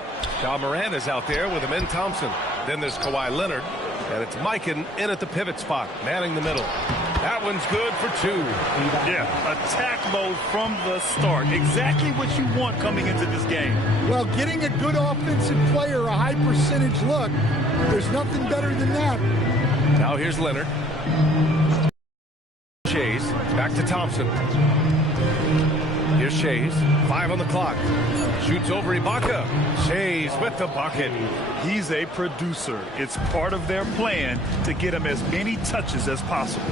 Ja Morant is out there with Amin Thompson. Then there's Kawhi Leonard. And it's Mikan in at the pivot spot, manning the middle. That one's good for 2. Yeah, attack mode from the start. Exactly what you want coming into this game. Well, getting a good offensive player a high percentage look, there's nothing better than that. Now here's Leonard. Shays, back to Thompson. Here's Shays, 5 on the clock. Shoots over Ibaka. Shays with the bucket. He's a producer. It's part of their plan to get him as many touches as possible.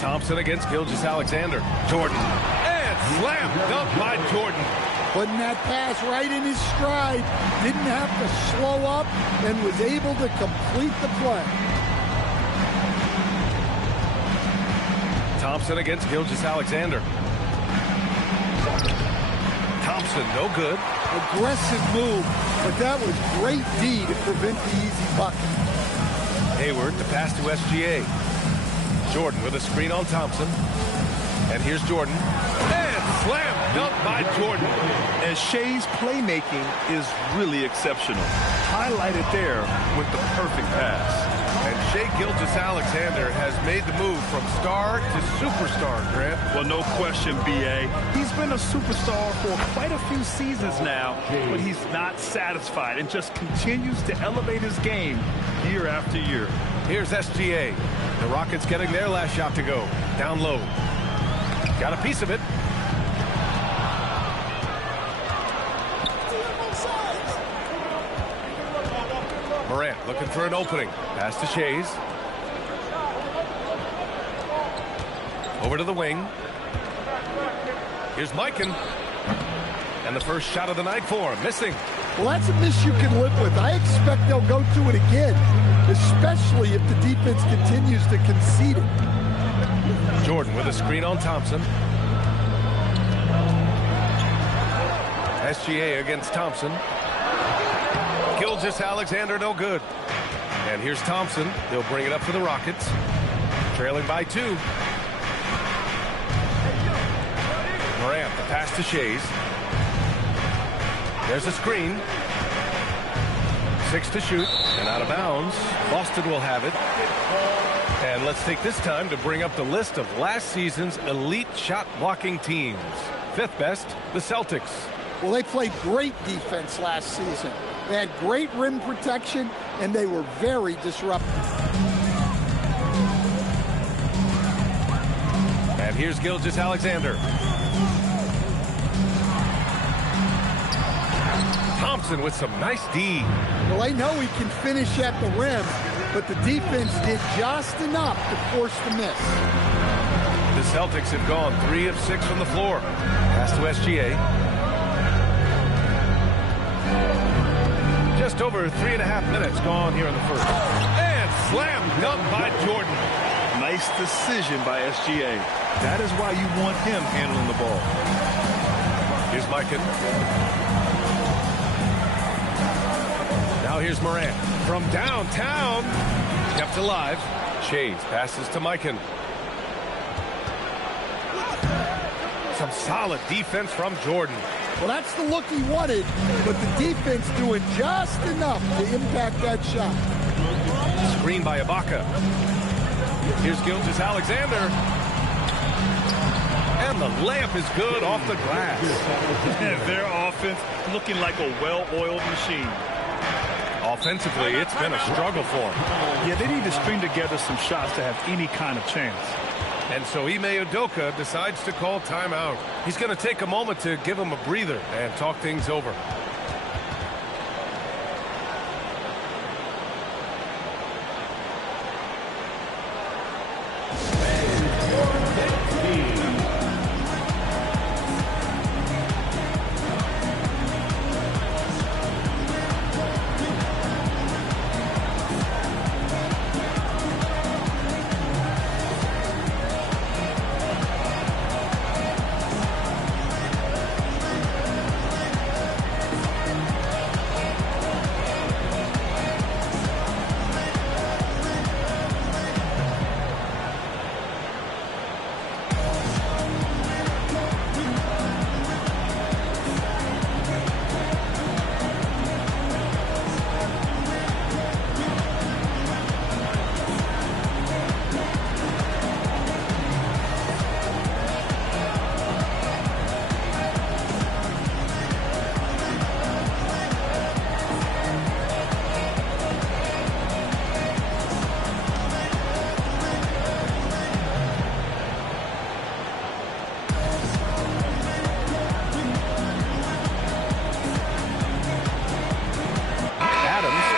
Thompson against Gilgeous-Alexander. Jordan. And slam dunk by Jordan. Putting that pass right in his stride. Didn't have to slow up and was able to complete the play. Thompson against Gilgeous-Alexander. Thompson, no good. Aggressive move, but that was great D to prevent the easy bucket. Hayward, the pass to SGA. Jordan with a screen on Thompson. And here's Jordan. And slam dunk by Jordan. And Shay's playmaking is really exceptional. Highlighted there with the perfect pass. And Shai Gilgeous-Alexander has made the move from star to superstar, Grant. Well, no question, B.A. He's been a superstar for quite a few seasons now, but he's not satisfied and just continues to elevate his game year after year. Here's SGA. The Rockets getting their last shot to go. Down low. Got a piece of it. Morant looking for an opening. Pass to Shays. Over to the wing. Here's Mikan. And the first shot of the night for him. Missing. Well, that's a miss you can live with. I expect they'll go to it again, especially if the defense continues to concede it. Jordan with a screen on Thompson. SGA against Thompson. Gilgeous-Alexander, no good. And here's Thompson. He'll bring it up for the Rockets. Trailing by 2. Morant, the pass to Shays. There's a screen. 6 to shoot. And out of bounds. Boston will have it. And let's take this time to bring up the list of last season's elite shot-blocking teams. 5th best, the Celtics. Well, they played great defense last season. They had great rim protection, and they were very disruptive. And here's Gilgeous-Alexander. Thompson with some nice D. Well, I know he can finish at the rim, but the defense did just enough to force the miss. The Celtics have gone 3 of 6 from the floor. Pass to SGA. Just over 3.5 minutes gone here in the first. And slam dunk by Jordan. Nice decision by SGA. That is why you want him handling the ball. Here's Mikan. Now here's Morant. From downtown. Kept alive. Shays passes to Mikan. Some solid defense from Jordan. Well, that's the look he wanted, but the defense doing just enough to impact that shot. Screen by Ibaka. Here's Gilgeous-Alexander. And the layup is good off the glass. Their offense looking like a well-oiled machine. Offensively, it's been a struggle for them. Yeah, they need to string together some shots to have any kind of chance. And so Ime Udoka decides to call timeout. He's going to take a moment to give him a breather and talk things over.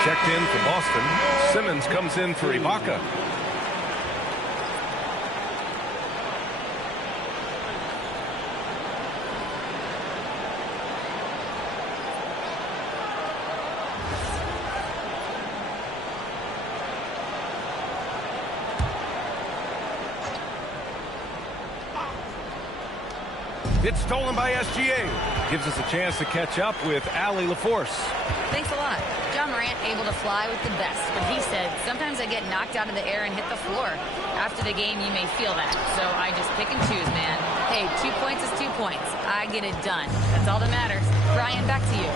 Checked in for Boston. Simmons comes in for Ibaka. It's stolen by SGA. Gives us a chance to catch up with Allie LaForce. Thanks a lot. John Morant able to fly with the best, but he said, sometimes I get knocked out of the air and hit the floor. After the game, you may feel that, so I just pick and choose, man. Hey, 2 points is 2 points. I get it done. That's all that matters. Brian, back to you.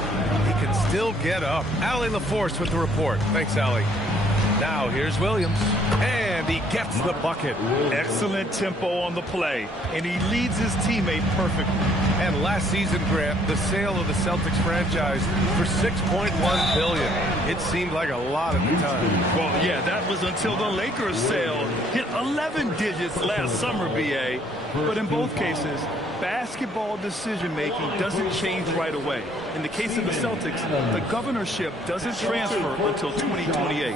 He can still get up. Allie LaForce with the report. Thanks, Allie. Now here's Williams, and he gets the bucket. Excellent tempo on the play, and he leads his teammate perfectly. And last season, Grant, the sale of the Celtics franchise for $6.1 billion. It seemed like a lot at the time. Well, yeah, that was until the Lakers sale hit 11 digits last summer, BA. But in both cases, basketball decision-making doesn't change right away. In the case of the Celtics, the governorship doesn't transfer until 2028.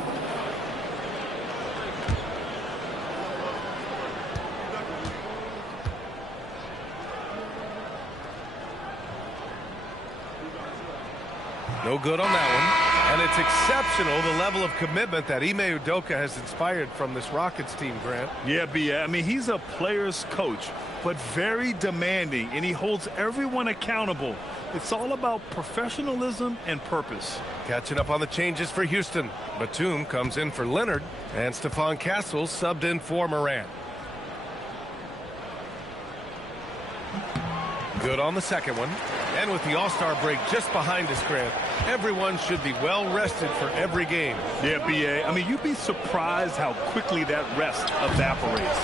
No good on that one. And it's exceptional, the level of commitment that Ime Udoka has inspired from this Rockets team, Grant. Yeah, B.A. I mean, he's a player's coach, but very demanding, and he holds everyone accountable. It's all about professionalism and purpose. Catching up on the changes for Houston. Batum comes in for Leonard, and Stephon Castle subbed in for Morant. Good on the second one. And with the All-Star break just behind us, Grant, everyone should be well rested for every game. Yeah, B.A. I mean, you'd be surprised how quickly that rest evaporates.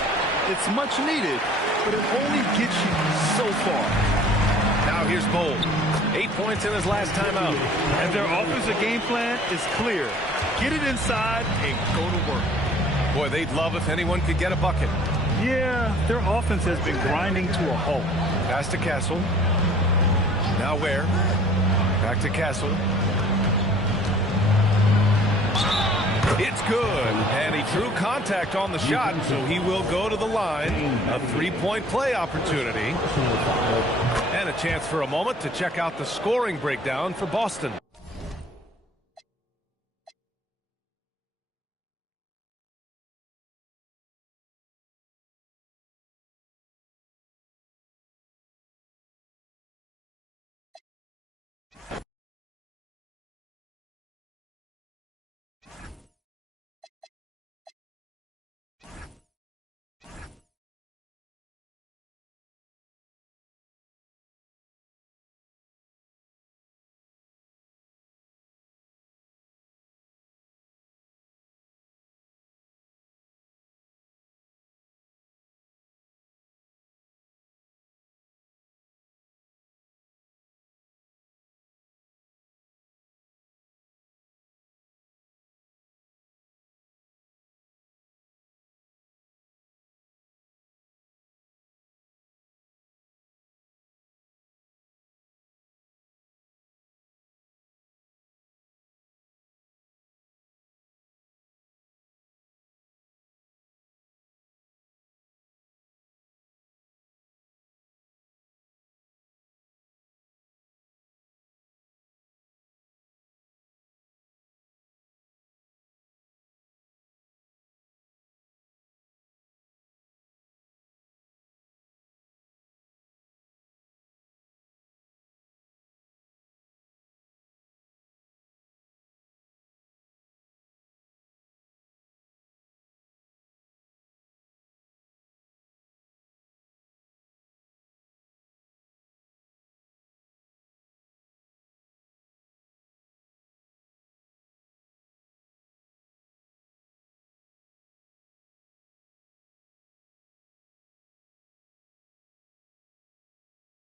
It's much needed, but it only gets you so far. Now here's Bold. 8 points in his last time out. And their offensive game plan is clear. Get it inside and go to work. Boy, they'd love if anyone could get a bucket. Yeah, their offense has been grinding to a halt. Pass to Castle. Now where? Back to Castle. It's good. And he drew contact on the shot, so he will go to the line. A three-point play opportunity. And a chance for a moment to check out the scoring breakdown for Boston.